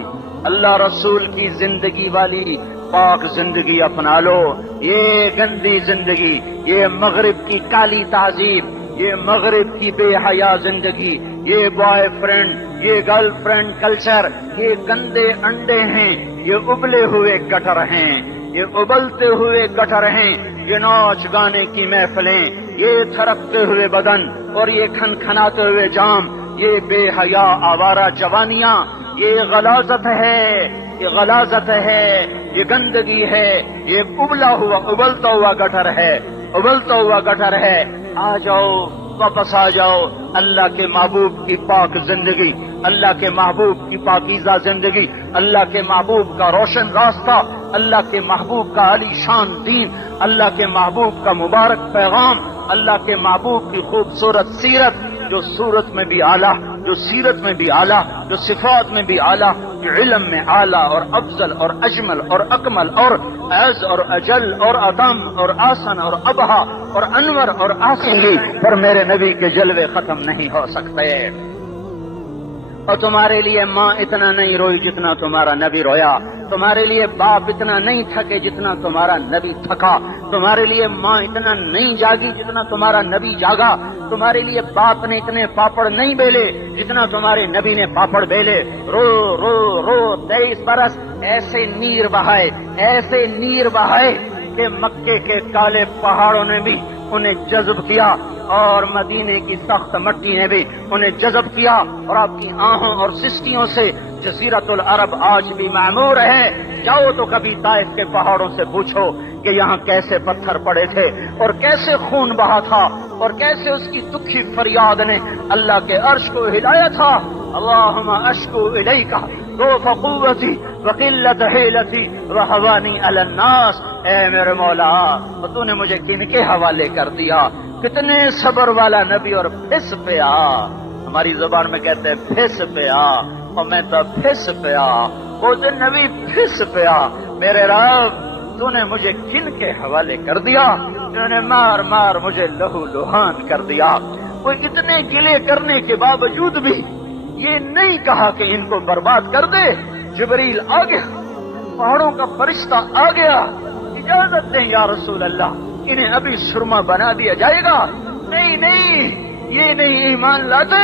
اللہ رسول کی زندگی والی پاک زندگی اپنا لو، یہ گندی زندگی، یہ مغرب کی کالی تہذیب، یہ مغرب کی بے حیا زندگی، یہ بوائے فرینڈ، یہ گرل فرینڈ کلچر، یہ گندے انڈے ہیں، یہ ابلے ہوئے گٹر ہیں، یہ ابلتے ہوئے گٹر ہیں، یہ ناچ گانے کی محفلیں، یہ تھرکتے ہوئے بدن اور یہ کھنکھناتے ہوئے جام، یہ بے حیا آوارہ جوانیاں، یہ غلاظت ہے، یہ گندگی ہے، یہ ابلتا ہوا گٹر ہے۔ آ جاؤ، واپس آ جاؤ، اللہ کے محبوب کی پاک زندگی، اللہ کے محبوب کی پاکیزہ زندگی، اللہ کے محبوب کا روشن راستہ، اللہ کے محبوب کا علی شان دین، اللہ کے محبوب کا مبارک پیغام، اللہ کے محبوب کی خوبصورت سیرت، جو صورت میں بھی اعلیٰ، جو سیرت میں بھی اعلیٰ، جو صفات میں بھی اعلیٰ، جو علم میں اعلیٰ اور افضل اور اجمل اور اکمل اور اعز اور اجل اور اتم اور آسن اور ابہا اور انور اور آسنگی، پر میرے نبی کے جلوے ختم نہیں ہو سکتے۔ اور تمہارے لیے ماں اتنا نہیں روئی جتنا تمہارا نبی رویا، تمہارے لیے باپ اتنا نہیں تھکے جتنا تمہارا نبی تھکا، تمہارے لیے ماں اتنا نہیں جاگی جتنا تمہارا نبی جاگا، تمہارے لیے باپ نے اتنے پاپڑ نہیں بیلے جتنا تمہارے نبی نے پاپڑ بیلے۔ رو رو رو 23 برس ایسے نیر بہائے کہ مکے کے کالے پہاڑوں نے بھی انہیں جذب کیا اور مدینے کی سخت مٹی نے بھی انہیں جذب کیا، اور آپ کی آہوں اور سسکیوں سے جزیرت العرب آج بھی معمور ہے۔ جاؤ تو کبھی طائف کے پہاڑوں سے پوچھو کہ یہاں کیسے پتھر پڑے تھے اور کیسے خون بہا تھا اور کیسے اس کی دکھی فریاد نے اللہ کے عرش کو ہلایا تھا۔ اللہم اشکو الیک ضعف قوتی وقلت حیلتی وہوانی علی الناس، اے میرے مولا تو نے مجھے کن کے حوالے کر دیا، کتنے صبر والا نبی، اور پھس پیا، ہماری زبان میں کہتے ہیں پھس پیا، اور میں تو پھس پیا، وہ جو نبی پھس پیا، میرے رب تو نے مجھے کن کے حوالے کر دیا، تو نے مار مار مجھے لہو لہان کر دیا۔ وہ اتنے گلے کرنے کے باوجود بھی یہ نہیں کہا کہ ان کو برباد کر دے۔ جبریل آ گیا، پہاڑوں کا فرشتہ آ گیا، اجازت دیں یا رسول اللہ، انہیں ابھی سرما بنا دیا جائے گا۔ نہیں، یہ نہیں ایمان لاتے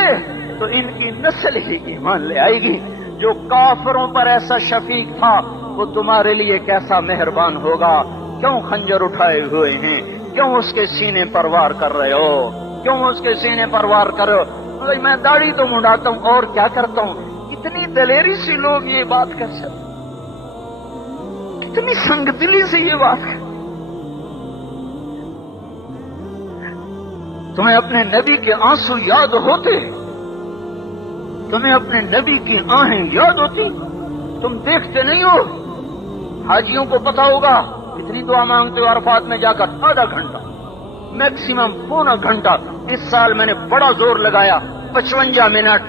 تو ان کی نسل ہی ایمان لے آئے گی۔ جو کافروں پر ایسا شفیق تھا وہ تمہارے لیے کیسا مہربان ہوگا۔ کیوں خنجر اٹھائے ہوئے ہیں؟ کیوں اس کے سینے پر وار کر رہے ہو؟ کیوں اس کے سینے پر وار کر رہے ہو؟ میں داڑھی تو منڈاتا ہوں اور کیا کرتا ہوں۔ اتنی دلیری سے لوگ یہ بات کر سکتے، کتنی سنگ دلی سے یہ بات کر۔ تمہیں اپنے نبی کے آنسو یاد ہوتے؟ تمہیں اپنے نبی کی آہیں یاد ہوتی؟ تم دیکھتے نہیں ہو؟ حاجیوں کو پتا ہوگا کتنی دعا مانگتے ہو عرفات میں جا کر؟ آدھا گھنٹہ، میکسیمم پونا گھنٹہ۔ اس سال میں نے بڑا زور لگایا، 55 منٹ،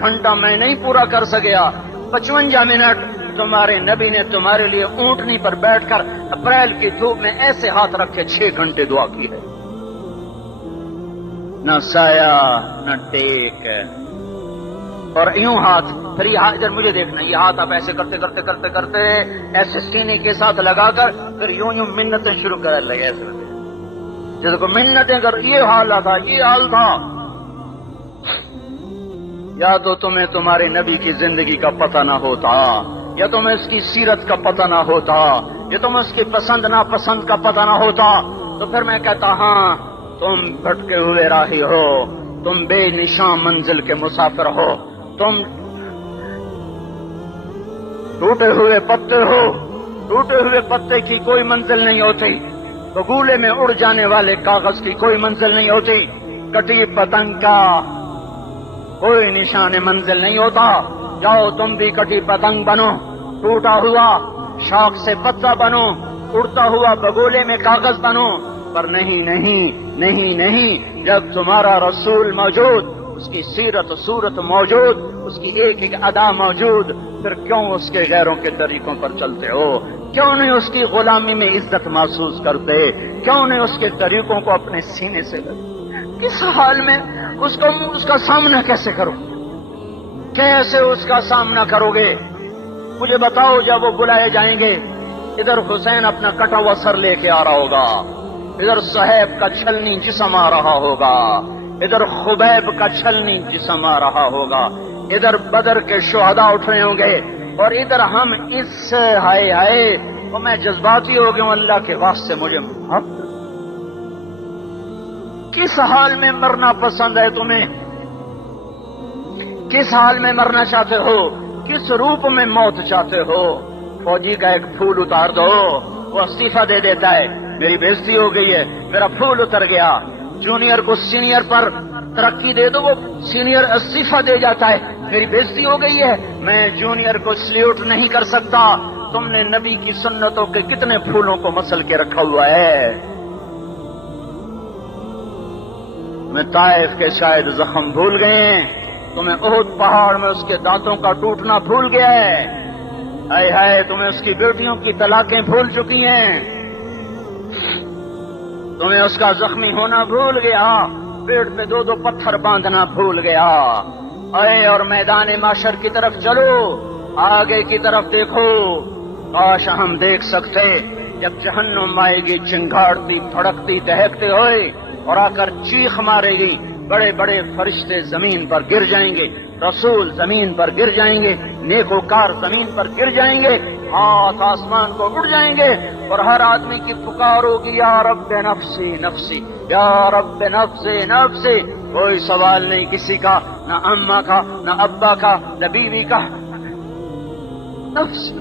گھنٹہ میں نہیں پورا کر سکیا، 55 منٹ تمہارے نبی نے تمہارے لیے اونٹنی پر بیٹھ کر اپریل کی دھوپ میں ایسے ہاتھ رکھے 6 گھنٹے دعا کی ہے۔ نہ سایہ نہ ٹیک، اور یوں ہاتھ، پھر یہ ادھر مجھے دیکھنا، یہ ہاتھ آپ ایسے کرتے کرتے کرتے کرتے ایسے سینے کے ساتھ لگا کر پھر یوں منتیں شروع کر لگے، ایسے جیسے کو منتیں کر، یہ حال تھا، یہ حال تھا۔ یا تو تمہیں تمہارے نبی کی زندگی کا پتہ نہ ہوتا، یا تمہیں اس کی سیرت کا پتہ نہ ہوتا، یا تمہیں اس کی پسند ناپسند کا پتہ نہ ہوتا، تو پھر میں کہتا ہاں تم بھٹکے ہوئے راہی ہو، تم بے نشان منزل کے مسافر ہو، تم ٹوٹے ہوئے پتے ہو، ٹوٹے ہوئے پتے کی کوئی منزل نہیں ہوتی، بگولے میں اڑ جانے والے کاغذ کی کوئی منزل نہیں ہوتی، کٹی پتنگ کا کوئی نشان منزل نہیں ہوتا. جاؤ تم بھی کٹی پتنگ بنو, ٹوٹا ہوا شاخ سے پتا بنو, اڑتا ہوا بگولے میں کاغذ بنو. پر نہیں نہیں نہیں نہیں, جب تمہارا رسول موجود, اس کی سیرت و صورت موجود, اس کی ایک ایک ادا موجود, پھر کیوں اس کے غیروں کے طریقوں پر چلتے ہو؟ کیوں نہیں اس کی غلامی میں عزت محسوس کرتے؟ کیوں نہیں اس کے طریقوں کو اپنے سینے سے لگتے؟ کس حال میں اس کا سامنا کیسے کرو؟ کیسے اس کا سامنا کرو گے؟ مجھے بتاؤ. جب وہ بلائے جائیں گے, ادھر حسین اپنا کٹا ہوا سر لے کے آ رہا ہوگا, ادھر صہیب کا چھلنی جسم آ رہا ہوگا, ادھر خبیب کا چھلنی جسم آ رہا ہوگا, ادھر بدر کے شہداء اٹھ رہے ہوں گے, اور ادھر ہم اس سے ہائے ہائے, اور میں جذباتی ہو گیا ہوں, اللہ کے واسطے مجھے معاف. کس حال میں مرنا پسند ہے تمہیں؟ کس حال میں مرنا چاہتے ہو؟ کس روپ میں موت چاہتے ہو؟ فوجی کا ایک پھول اتار دو, وہ استعفیٰ دے دیتا ہے, میری بےزتی ہو گئی ہے, میرا پھول اتر گیا. جونیئر کو سینئر پر ترقی دے دو, وہ سینئر استعفیٰ دے جاتا ہے, میری بےزتی ہو گئی ہے, میں جونیئر کو سلیوٹ نہیں کر سکتا. تم نے نبی کی سنتوں کے کتنے پھولوں کو مسل کے رکھا ہوا ہے. میں طائف کے شاید زخم بھول گئے ہیں, تمہیں احد پہاڑ میں اس کے دانتوں کا ٹوٹنا بھول گیا ہے. ہائے ہائے, تمہیں اس کی بیٹیوں کی طلاقیں بھول چکی ہیں, تمہیں اس کا زخمی ہونا بھول گیا, پیٹ پہ 2 پتھر باندھنا بھول گیا. اے اور میدان معاشر کی طرف چلو, آگے کی طرف دیکھو. کاش ہم دیکھ سکتے جب جہنم آئے گی چنگاڑتی بھڑکتی دہکتے ہوئے اور آ کر چیخ مارے گی, بڑے بڑے فرشتے زمین پر گر جائیں گے, رسول زمین پر گر جائیں گے, نیکوکار زمین پر گر جائیں گے, ہاتھ آسمان کو اڑ جائیں گے, اور ہر آدمی کی پکار ہوگی, یا رب نفسی نفسی, یا رب نفسی نفسی. کوئی سوال نہیں کسی کا, نہ اماں کا, نہ ابا کا, نہ بیوی کا. نفسی,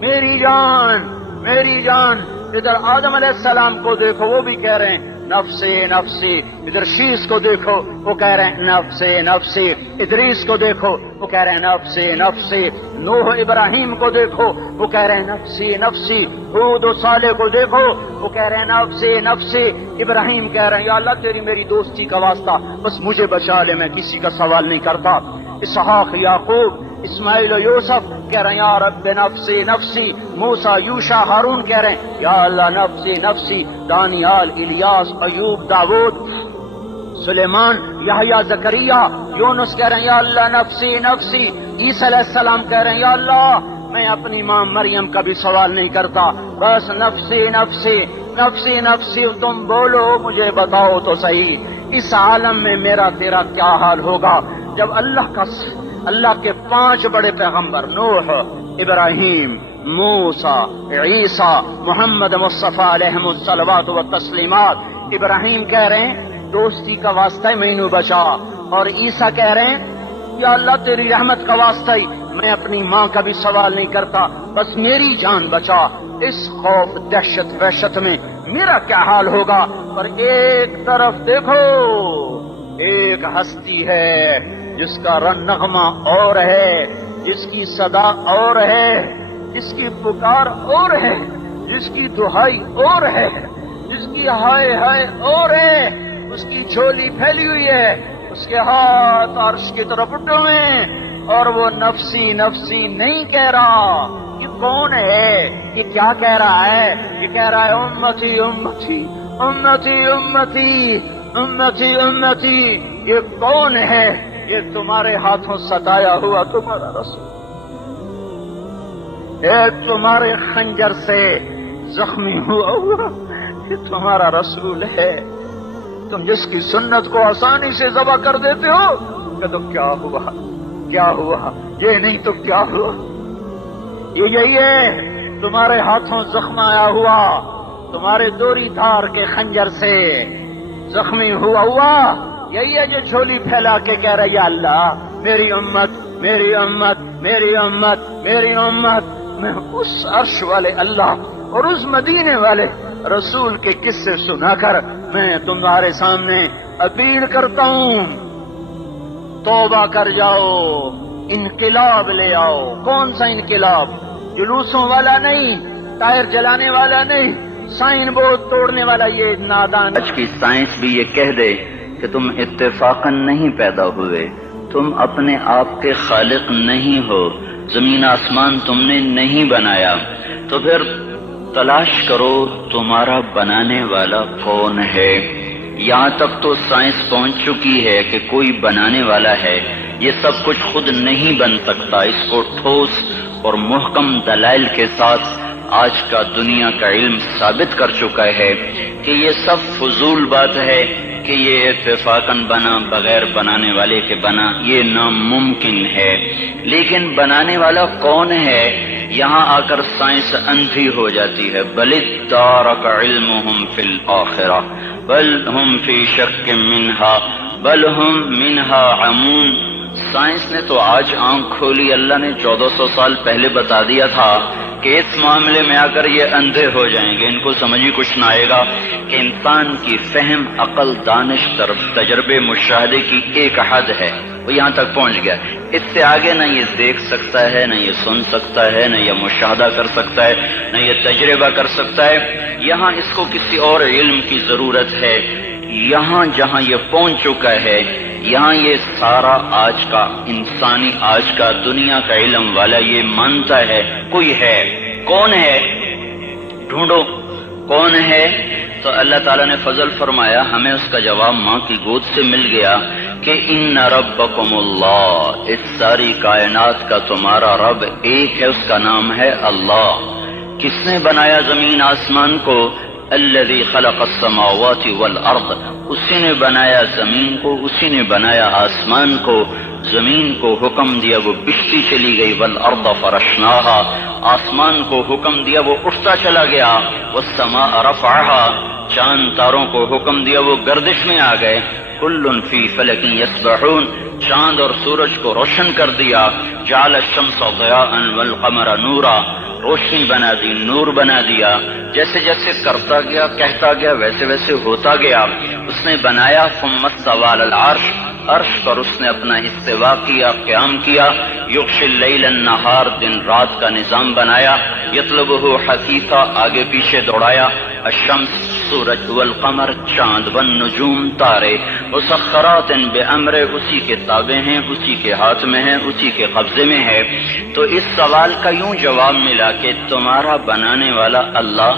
میری جان, میری جان. ادھر آدم علیہ السلام کو دیکھو, وہ بھی کہہ رہے ہیں نفسی نفسی. ادھر شیش کو دیکھو, وہ کہہ رہے ہیں نفسی نفسی. ادریس کو دیکھو, وہ کہہ رہے ہیں نفسی نفسی. نوح ابراہیم کو دیکھو, وہ کہہ رہے ہیں نفسی نفسی. ہود و صالح کو دیکھو, وہ کہہ رہے ہیں نفسی نفسی. ابراہیم کہہ رہے ہیں یا اللہ تیری میری دوستی کا واسطہ, بس مجھے بچا لے, میں کسی کا سوال نہیں کرتا. اسحاق, یعقوب, اسماعیل و یوسف کہہ رہے ہیں یا رب نفسی نفسی. موسیٰ, یوشع, ہارون کہہ رہے ہیں یا اللہ نفسی نفسی. دانیال, الیاس, ایوب, داود, سلیمان, یحییٰ, زکریا, یونس کہہ رہے ہیں یا اللہ نفسی نفسی. عیسیٰ علیہ السلام کہہ رہے ہیں یا اللہ میں اپنی ماں مریم کا بھی سوال نہیں کرتا, بس نفسی نفسی نفسی نفسی. تم بولو, مجھے بتاؤ تو صحیح, اس عالم میں میرا تیرا کیا حال ہوگا جب اللہ کے 5 بڑے پیغمبر نوح, ابراہیم, موسیٰ, عیسیٰ, محمد مصطفیٰ علیہم الصلوات والتسلیمات. ابراہیم کہہ رہے ہیں دوستی کا واسطہ ہی مینوں بچا, اور عیسیٰ کہہ رہے ہیں یا اللہ تیری رحمت کا واسطہ ہی میں اپنی ماں کا بھی سوال نہیں کرتا, بس میری جان بچا. اس خوف دہشت وحشت میں میرا کیا حال ہوگا. پر ایک طرف دیکھو, ایک ہستی ہے جس کا نغمہ اور ہے, جس کی صدا اور ہے, جس کی پکار اور ہے, جس کی دہائی اور ہے, جس کی ہائے ہائے اور ہے. اس کی جھولی پھیلی ہوئی ہے, اس کے ہاتھ عرش کی طرف اٹھے ہوئے ہیں, اور وہ نفسی نفسی نہیں کہہ رہا. یہ کون ہے؟ یہ کیا کہہ رہا ہے؟ یہ کہہ رہا ہے امتی امتی امتی امتی امتی امتی. یہ کون ہے؟ یہ تمہارے ہاتھوں ستایا ہوا تمہارا رسول, یہ تمہارے خنجر سے زخمی ہوا یہ تمہارا رسول ہے. تم جس کی سنت کو آسانی سے ذبح کر دیتے ہو, کہ تو کیا ہوا, کیا ہوا, یہ نہیں تو کیا ہوا. یہ یہی ہے تمہارے ہاتھوں زخم آیا ہوا, تمہارے دوری دھار کے خنجر سے زخمی ہوا. یہی ہے جو جھولی پھیلا کے کہہ رہا ہے یا اللہ میری امت میری امت میری امت میری امت. میں اس عرش والے اللہ اور اس مدینے والے رسول کے قصے سنا کر میں تمہارے سامنے اپیل کرتا ہوں، توبہ کر جاؤ، انقلاب لے آؤ۔ کون سا انقلاب؟ جلوسوں والا نہیں، ٹائر جلانے والا نہیں، سائن بورڈ توڑنے والا یہ نادان۔ آج کی سائنس بھی یہ کہہ دے کہ تم اتفاقاً نہیں پیدا ہوئے، تم اپنے آپ کے خالق نہیں ہو، زمین آسمان تم نے نہیں بنایا، تو پھر تلاش کرو تمہارا بنانے والا کون ہے۔ یہاں تک تو سائنس پہنچ چکی ہے کہ کوئی بنانے والا ہے، یہ سب کچھ خود نہیں بن سکتا۔ اس کو ٹھوس اور محکم دلائل کے ساتھ آج کا دنیا کا علم ثابت کر چکا ہے کہ یہ سب فضول بات ہے کہ یہ اتفاقاً بنا، بغیر بنانے والے کے بنا، یہ ناممکن ہے۔ لیکن بنانے والا کون ہے؟ یہاں آ کر سائنس اندھی ہو جاتی ہے۔ بل ادارک علمہم فی الآخرہ بل ہم فی شک منہا بل ہم منہا عمون۔ سائنس نے تو آج آنکھ کھولی، اللہ نے 1400 سال پہلے بتا دیا تھا کہ اس معاملے میں آ کر یہ اندھے ہو جائیں گے، ان کو سمجھ ہی کچھ نہ آئے گا کہ انسان کی فہم، عقل، دانش، تجربے، مشاہدے کی ایک حد ہے، وہ یہاں تک پہنچ گیا۔ اس سے آگے نہ یہ دیکھ سکتا ہے، نہ یہ سن سکتا ہے، نہ یہ مشاہدہ کر سکتا ہے، نہ یہ تجربہ کر سکتا ہے۔ یہاں اس کو کسی اور علم کی ضرورت ہے۔ یہاں جہاں یہ پہنچ چکا ہے، یہاں یہ سارا آج کا انسانی، آج کا دنیا کا علم والا یہ مانتا ہے کوئی ہے۔ کون ہے؟ ڈھونڈو کون ہے؟ تو اللہ تعالیٰ نے فضل فرمایا، ہمیں اس کا جواب ماں کی گود سے مل گیا کہ ان ربکم اللہ، اس ساری کائنات کا تمہارا رب ایک ہے، اس کا نام ہے اللہ۔ کس نے بنایا زمین آسمان کو؟ الذی خلق السماوات والارض، اسی نے بنایا زمین کو، اسی نے بنایا آسمان کو۔ زمین کو حکم دیا وہ بچتی چلی گئی، والارض فرشناہا، آسمان کو حکم دیا وہ اٹھتا چلا گیا، والسماء رفعہا، چاند تاروں کو حکم دیا وہ گردش میں آ گئے۔ کل فی فلک یسبحون، چاند اور سورج کو روشن کر دیا۔ جعل الشمس ضیاء والقمر نورا، روشنی بنا دی، نور بنا دیا۔ جیسے جیسے کرتا گیا، کہتا گیا، ویسے ویسے ہوتا گیا۔ اس نے بنایا، ثم استوى علی العرش، عرش پر اس نے اپنا استوا کیا، قیام کیا۔ یغشی اللیل النہار، دن رات کا نظام بنایا۔ یطلبہ حثیثا، آگے پیچھے دوڑایا۔ الشمس، سورج، والقمر، چاند، والنجوم، تارے، مسخرات بامرہ، اسی کے تابع ہیں، اسی کے ہاتھ میں ہیں، اسی کے قبضے میں ہے۔ تو اس سوال کا یوں جواب ملا کہ تمہارا بنانے والا اللہ،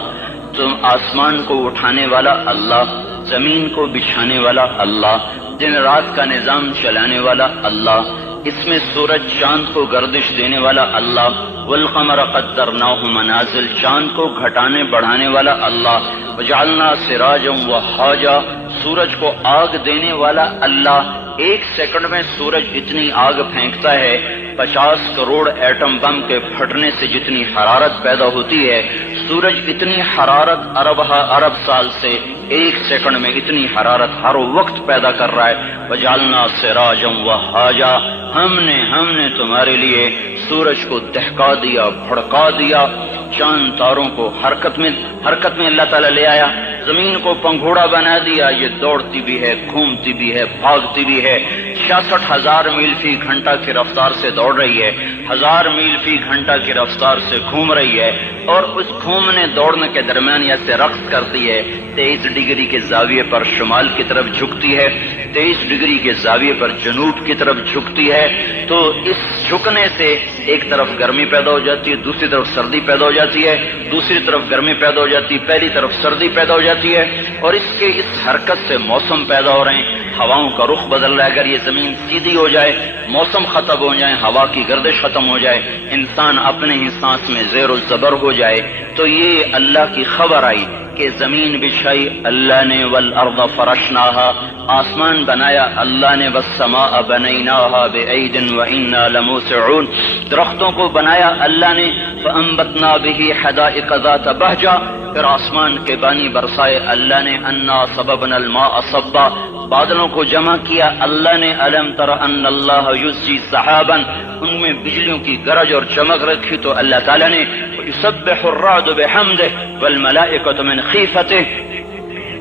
تم آسمان کو اٹھانے والا اللہ، زمین کو بچھانے والا اللہ، دن رات کا نظام چلانے والا اللہ، اس میں سورج چاند کو گردش دینے والا اللہ، والقمر قدرناہ منازل، چاند کو گھٹانے بڑھانے والا اللہ، وجعلنا سراجا وہاجا، سورج کو آگ دینے والا اللہ۔ ایک سیکنڈ میں سورج اتنی آگ پھینکتا ہے، 50 کروڑ ایٹم بم کے پھٹنے سے جتنی حرارت پیدا ہوتی ہے، سورج اتنی حرارت ارب سال سے ایک سیکنڈ میں اتنی حرارت ہر وقت پیدا کر رہا ہے۔ وجعلنا سراجا وہاجا، ہم نے تمہارے لیے سورج کو دہکا دیا، بھڑکا دیا، چاند تاروں کو حرکت میں اللہ تعالیٰ لے آیا، زمین کو پنگھوڑا بنا دیا، یہ دوڑتی بھی ہے، گھومتی بھی ہے، بھاگتی بھی ہے، 66,000 میل فی گھنٹہ کی رفتار سے دوڑ رہی ہے، 1000 میل فی گھنٹہ کی رفتار سے گھوم رہی ہے، اور اس گھومنے دوڑنے کے درمیان ایسے رقص کرتی ہے، 23 ڈگری کے زاویے پر شمال کی طرف جھکتی ہے، 23 ڈگری کے زاویے پر جنوب کی طرف جھکتی ہے۔ تو اس جھکنے سے ایک طرف گرمی پیدا ہو جاتی ہے، دوسری طرف سردی پیدا ہو جاتی ہے، دوسری طرف گرمی پیدا ہو جاتی ہے، پہلی طرف سردی پیدا ہو جاتی ہے، اور اس کے اس حرکت سے موسم پیدا ہو رہے ہیں، ہواؤں کا رخ بدل رہا ہے۔ اگر یہ زمین سیدھی ہو جائے، موسم ختم ہو جائے، ہوا کی گردش ختم ہو جائے، انسان اپنے ہی سانس میں زیر و زبر ہو جائے، تو یہ اللہ کی خبر آئی کہ زمین بچھائی اللہ نے، والارض فرشناہا، آسمان بنایا اللہ نے، والسماء بنیناہا بعید وانا لموسعون، درختوں کو بنایا اللہ نے، فانبتنا به حدائق ذات بہجہ، پھر آسمان کے بانی برسائے اللہ نے، انا صببنا الماء صبا، بادلوں کو جمع کیا اللہ نے، الم تر ان اللہ یزجی سحابا، ان میں بجلیوں کی گرج اور چمک رکھی تو اللہ تعالیٰ نے یسبح الرعد بحمدہ والملائکۃ من خیفتہ،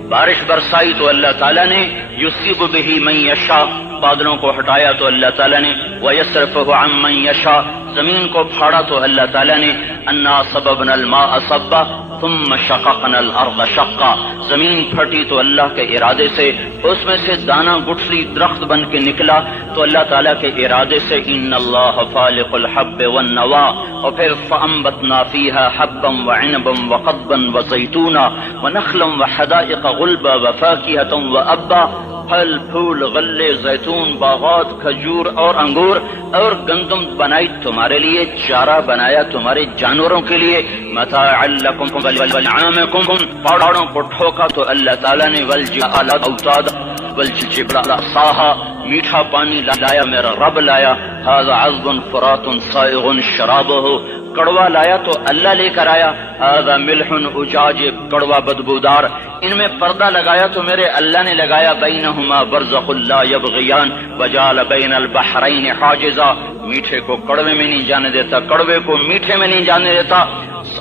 بارش برسائی تو اللہ تعالیٰ نے، یصیب بہ من یشاء، بادلوں کو ہٹایا تو اللہ تعالیٰ نے، ویصرفہ عن من یشاء، زمین کو پھاڑا تو اللہ تعالیٰ نے، انا صببنا الماء صبا ثم شققنا الارض شقا، زمین پھٹی تو اللہ کے ارادے سے، اس میں سے دانہ گٹھلی درخت بن کے نکلا تو اللہ تعالیٰ کے ارادے سے، ان اللہ فالق الحب والنوا، اور پھر فانبتنا فیہا حبا وعنبا وقضبا وزیتونا ونخلا وحدائق غلبا وفاکہۃ وابا، پھل پھول غلے زیتون باغات کھجور اور انگور اور گندم بنائی تمہارے لیے، چارہ بنایا تمہارے جانوروں کے لیے، متاعا لکم ولانعامکم، پہاڑوں کو ٹھوکا تو اللہ تعالیٰ نے، والجبال اوتادا والجبال صاحا، میٹھا پانی لایا میرا رب لایا، ھذا عذب فرات سائغ شرابہ، کڑوا لایا تو اللہ لے کر آیا، ھذا ملح اجاج، کڑوا بدبودار، ان میں پردہ لگایا تو میرے اللہ نے لگایا، بینہما برزخ لا یبغیان وجعل بین البحرین حاجزا، میٹھے کو کڑوے میں نہیں جانے دیتا، کڑوے کو میٹھے میں نہیں جانے دیتا،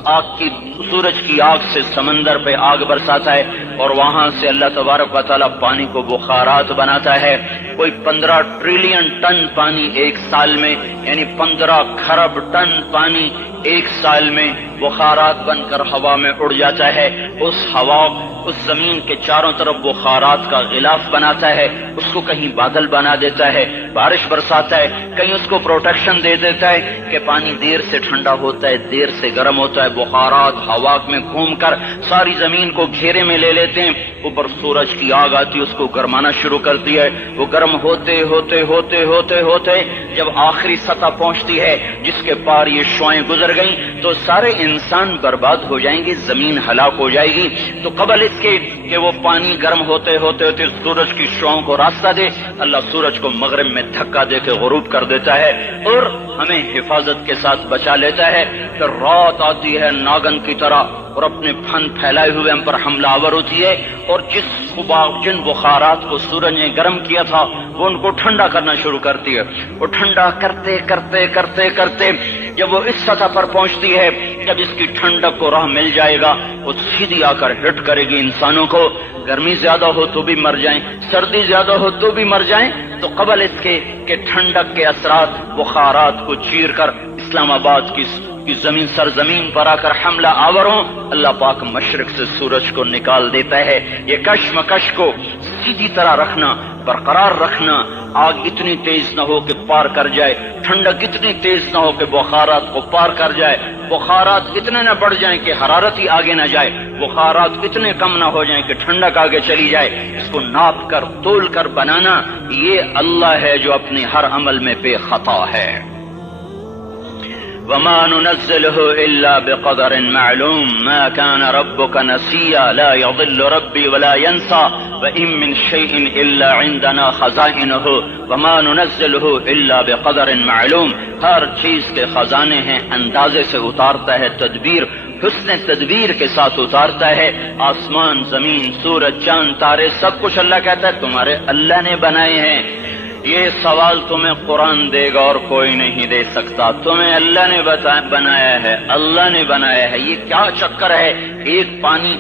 آگ کی، سورج کی آگ سے سمندر پہ آگ برساتا ہے اور وہاں سے اللہ تبارک و تعالیٰ پانی کو بخارات بناتا ہے، کوئی 15 ٹریلین ٹن پانی ایک سال میں، یعنی 15 کھرب ٹن پانی ایک سال میں بخارات بن کر ہوا میں اڑ جاتا ہے، اس ہوا اس زمین کے چاروں طرف بخارات کا غلاف بناتا ہے، اس کو کہیں بادل بنا دیتا ہے، بارش برساتا ہے، کہیں اس کو پروٹیکشن دے دیتا ہے کہ پانی دیر سے ٹھنڈا ہوتا ہے، دیر سے گرم ہوتا ہے، بخارات ہوا میں گھوم کر ساری زمین کو گھیرے میں لے لیتے ہیں، اوپر سورج کی آگ آتی ہے، اس کو گرمانا شروع کرتی ہے، وہ گرم ہوتے ہوتے ہوتے ہوتے ہوتے جب آخری سطح پہنچتی ہے جس کے پار یہ شعاعیں گزر گئیں تو سارے انسان برباد ہو جائیں گے، زمین ہلاک ہو جائے گی، تو قبل اس کے کہ وہ پانی گرم ہوتے ہوتے ہوتے سورج کی شعاعوں کو راستہ دے، اللہ سورج کو مغرب میں دھکا دے کے غروب کر دیتا ہے اور ہمیں حفاظت کے ساتھ بچا لیتا ہے، پھر رات آتی ہے ناگن کی طرح اور اپنے پھن پھیلائے ہوئے ہم پر حملہ آور ہوتی ہے، اور جن بخارات کو سورج نے گرم کیا تھا وہ ان کو ٹھنڈا کرنا شروع کرتی ہے، وہ ٹھنڈا کرتے کرتے کرتے کرتے جب وہ اس سطح پر پہنچتی ہے، جب اس کی ٹھنڈک کو راہ مل جائے گا وہ سیدھی آ کر ہٹ کرے گی انسانوں کو، گرمی زیادہ ہو تو بھی مر جائیں، سردی زیادہ ہو تو بھی مر جائیں، تو قبل اس کے کہ ٹھنڈک کے اثرات بخارات کو چیر کر اسلام آباد کی زمین سرزمین پر آ کر حملہ آور ہوں، اللہ پاک مشرق سے سورج کو نکال دیتا ہے، یہ کشمکش کو سیدھی طرح رکھنا، برقرار رکھنا، آگ اتنی تیز نہ ہو کہ پار کر جائے، ٹھنڈک اتنی تیز نہ ہو کہ بخارات کو پار کر جائے، بخارات اتنے نہ بڑھ جائیں کہ حرارت ہی آگے نہ جائے، بخارات اتنے کم نہ ہو جائیں کہ ٹھنڈک آگے چلی جائے، اس کو ناپ کر تول کر بنانا، یہ اللہ ہے جو اپنے ہر عمل میں بے خطا ہے۔ وما ننزله إلا بقدر معلوم ما كان ربك نسيا لا يضل ربي ولا ينسى وإن من شيء إلا عندنا خزائنه وما ننزله إلا بقدر معلوم، ہر چیز کے خزانے ہیں، اندازے سے اتارتا ہے، تدبیر حسن تدبیر کے ساتھ اتارتا ہے، آسمان زمین سورج چاند تارے سب کچھ اللہ کہتا ہے تمہارے اللہ نے بنائے ہیں، یہ سوال تمہیں قرآن دے گا اور کوئی نہیں دے سکتا، تمہیں اللہ نے بنایا ہے، اللہ نے بنایا ہے، یہ کیا چکر ہے، ایک پانی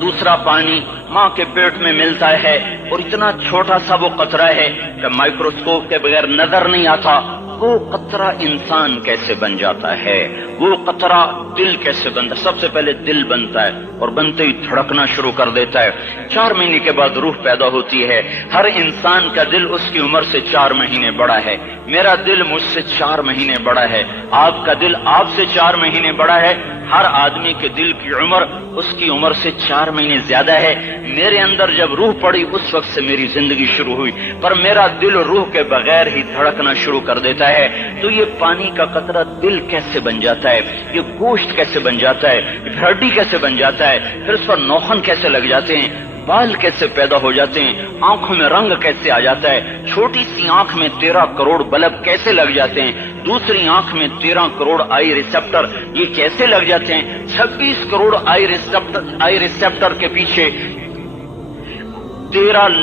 دوسرا پانی ماں کے پیٹ میں ملتا ہے اور اتنا چھوٹا سا وہ قطرہ ہے کہ مائکروسکوپ کے بغیر نظر نہیں آتا، وہ قطرہ انسان کیسے بن جاتا ہے، وہ قطرہ دل کیسے بنتا ہے، سب سے پہلے دل بنتا ہے اور بنتے ہی دھڑکنا شروع کر دیتا ہے، 4 مہینے کے بعد روح پیدا ہوتی ہے، ہر انسان کا دل اس کی عمر سے 4 مہینے بڑا ہے، میرا دل مجھ سے 4 مہینے بڑا ہے، آپ کا دل آپ سے 4 مہینے بڑا ہے، ہر آدمی کے دل کی عمر اس کی عمر سے 4 مہینے زیادہ ہے، میرے اندر جب روح پڑی اس وقت سے میری زندگی شروع ہوئی، پر میرا دل روح کے بغیر ہی دھڑکنا شروع کر دیتا ہے، تو یہ پانی کا قطرہ دل کیسے بن جاتا ہے، یہ گوشت کیسے بن جاتا ہے، ہڈی کیسے بن جاتا ہے، پھر اس پر نوخن کیسے لگ جاتے ہیں، بال کیسے پیدا ہو جاتے ہیں، آنکھوں میں رنگ کیسے آ جاتا ہے، چھوٹی سی آنکھ میں 13 کروڑ بلب کیسے لگ جاتے ہیں، دوسری آنکھ میں 13 کروڑ آئی ریسپٹر یہ کیسے لگ جاتے ہیں، 26 کروڑ آئی ریسپٹر کے پیچھے 13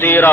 13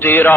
13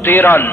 13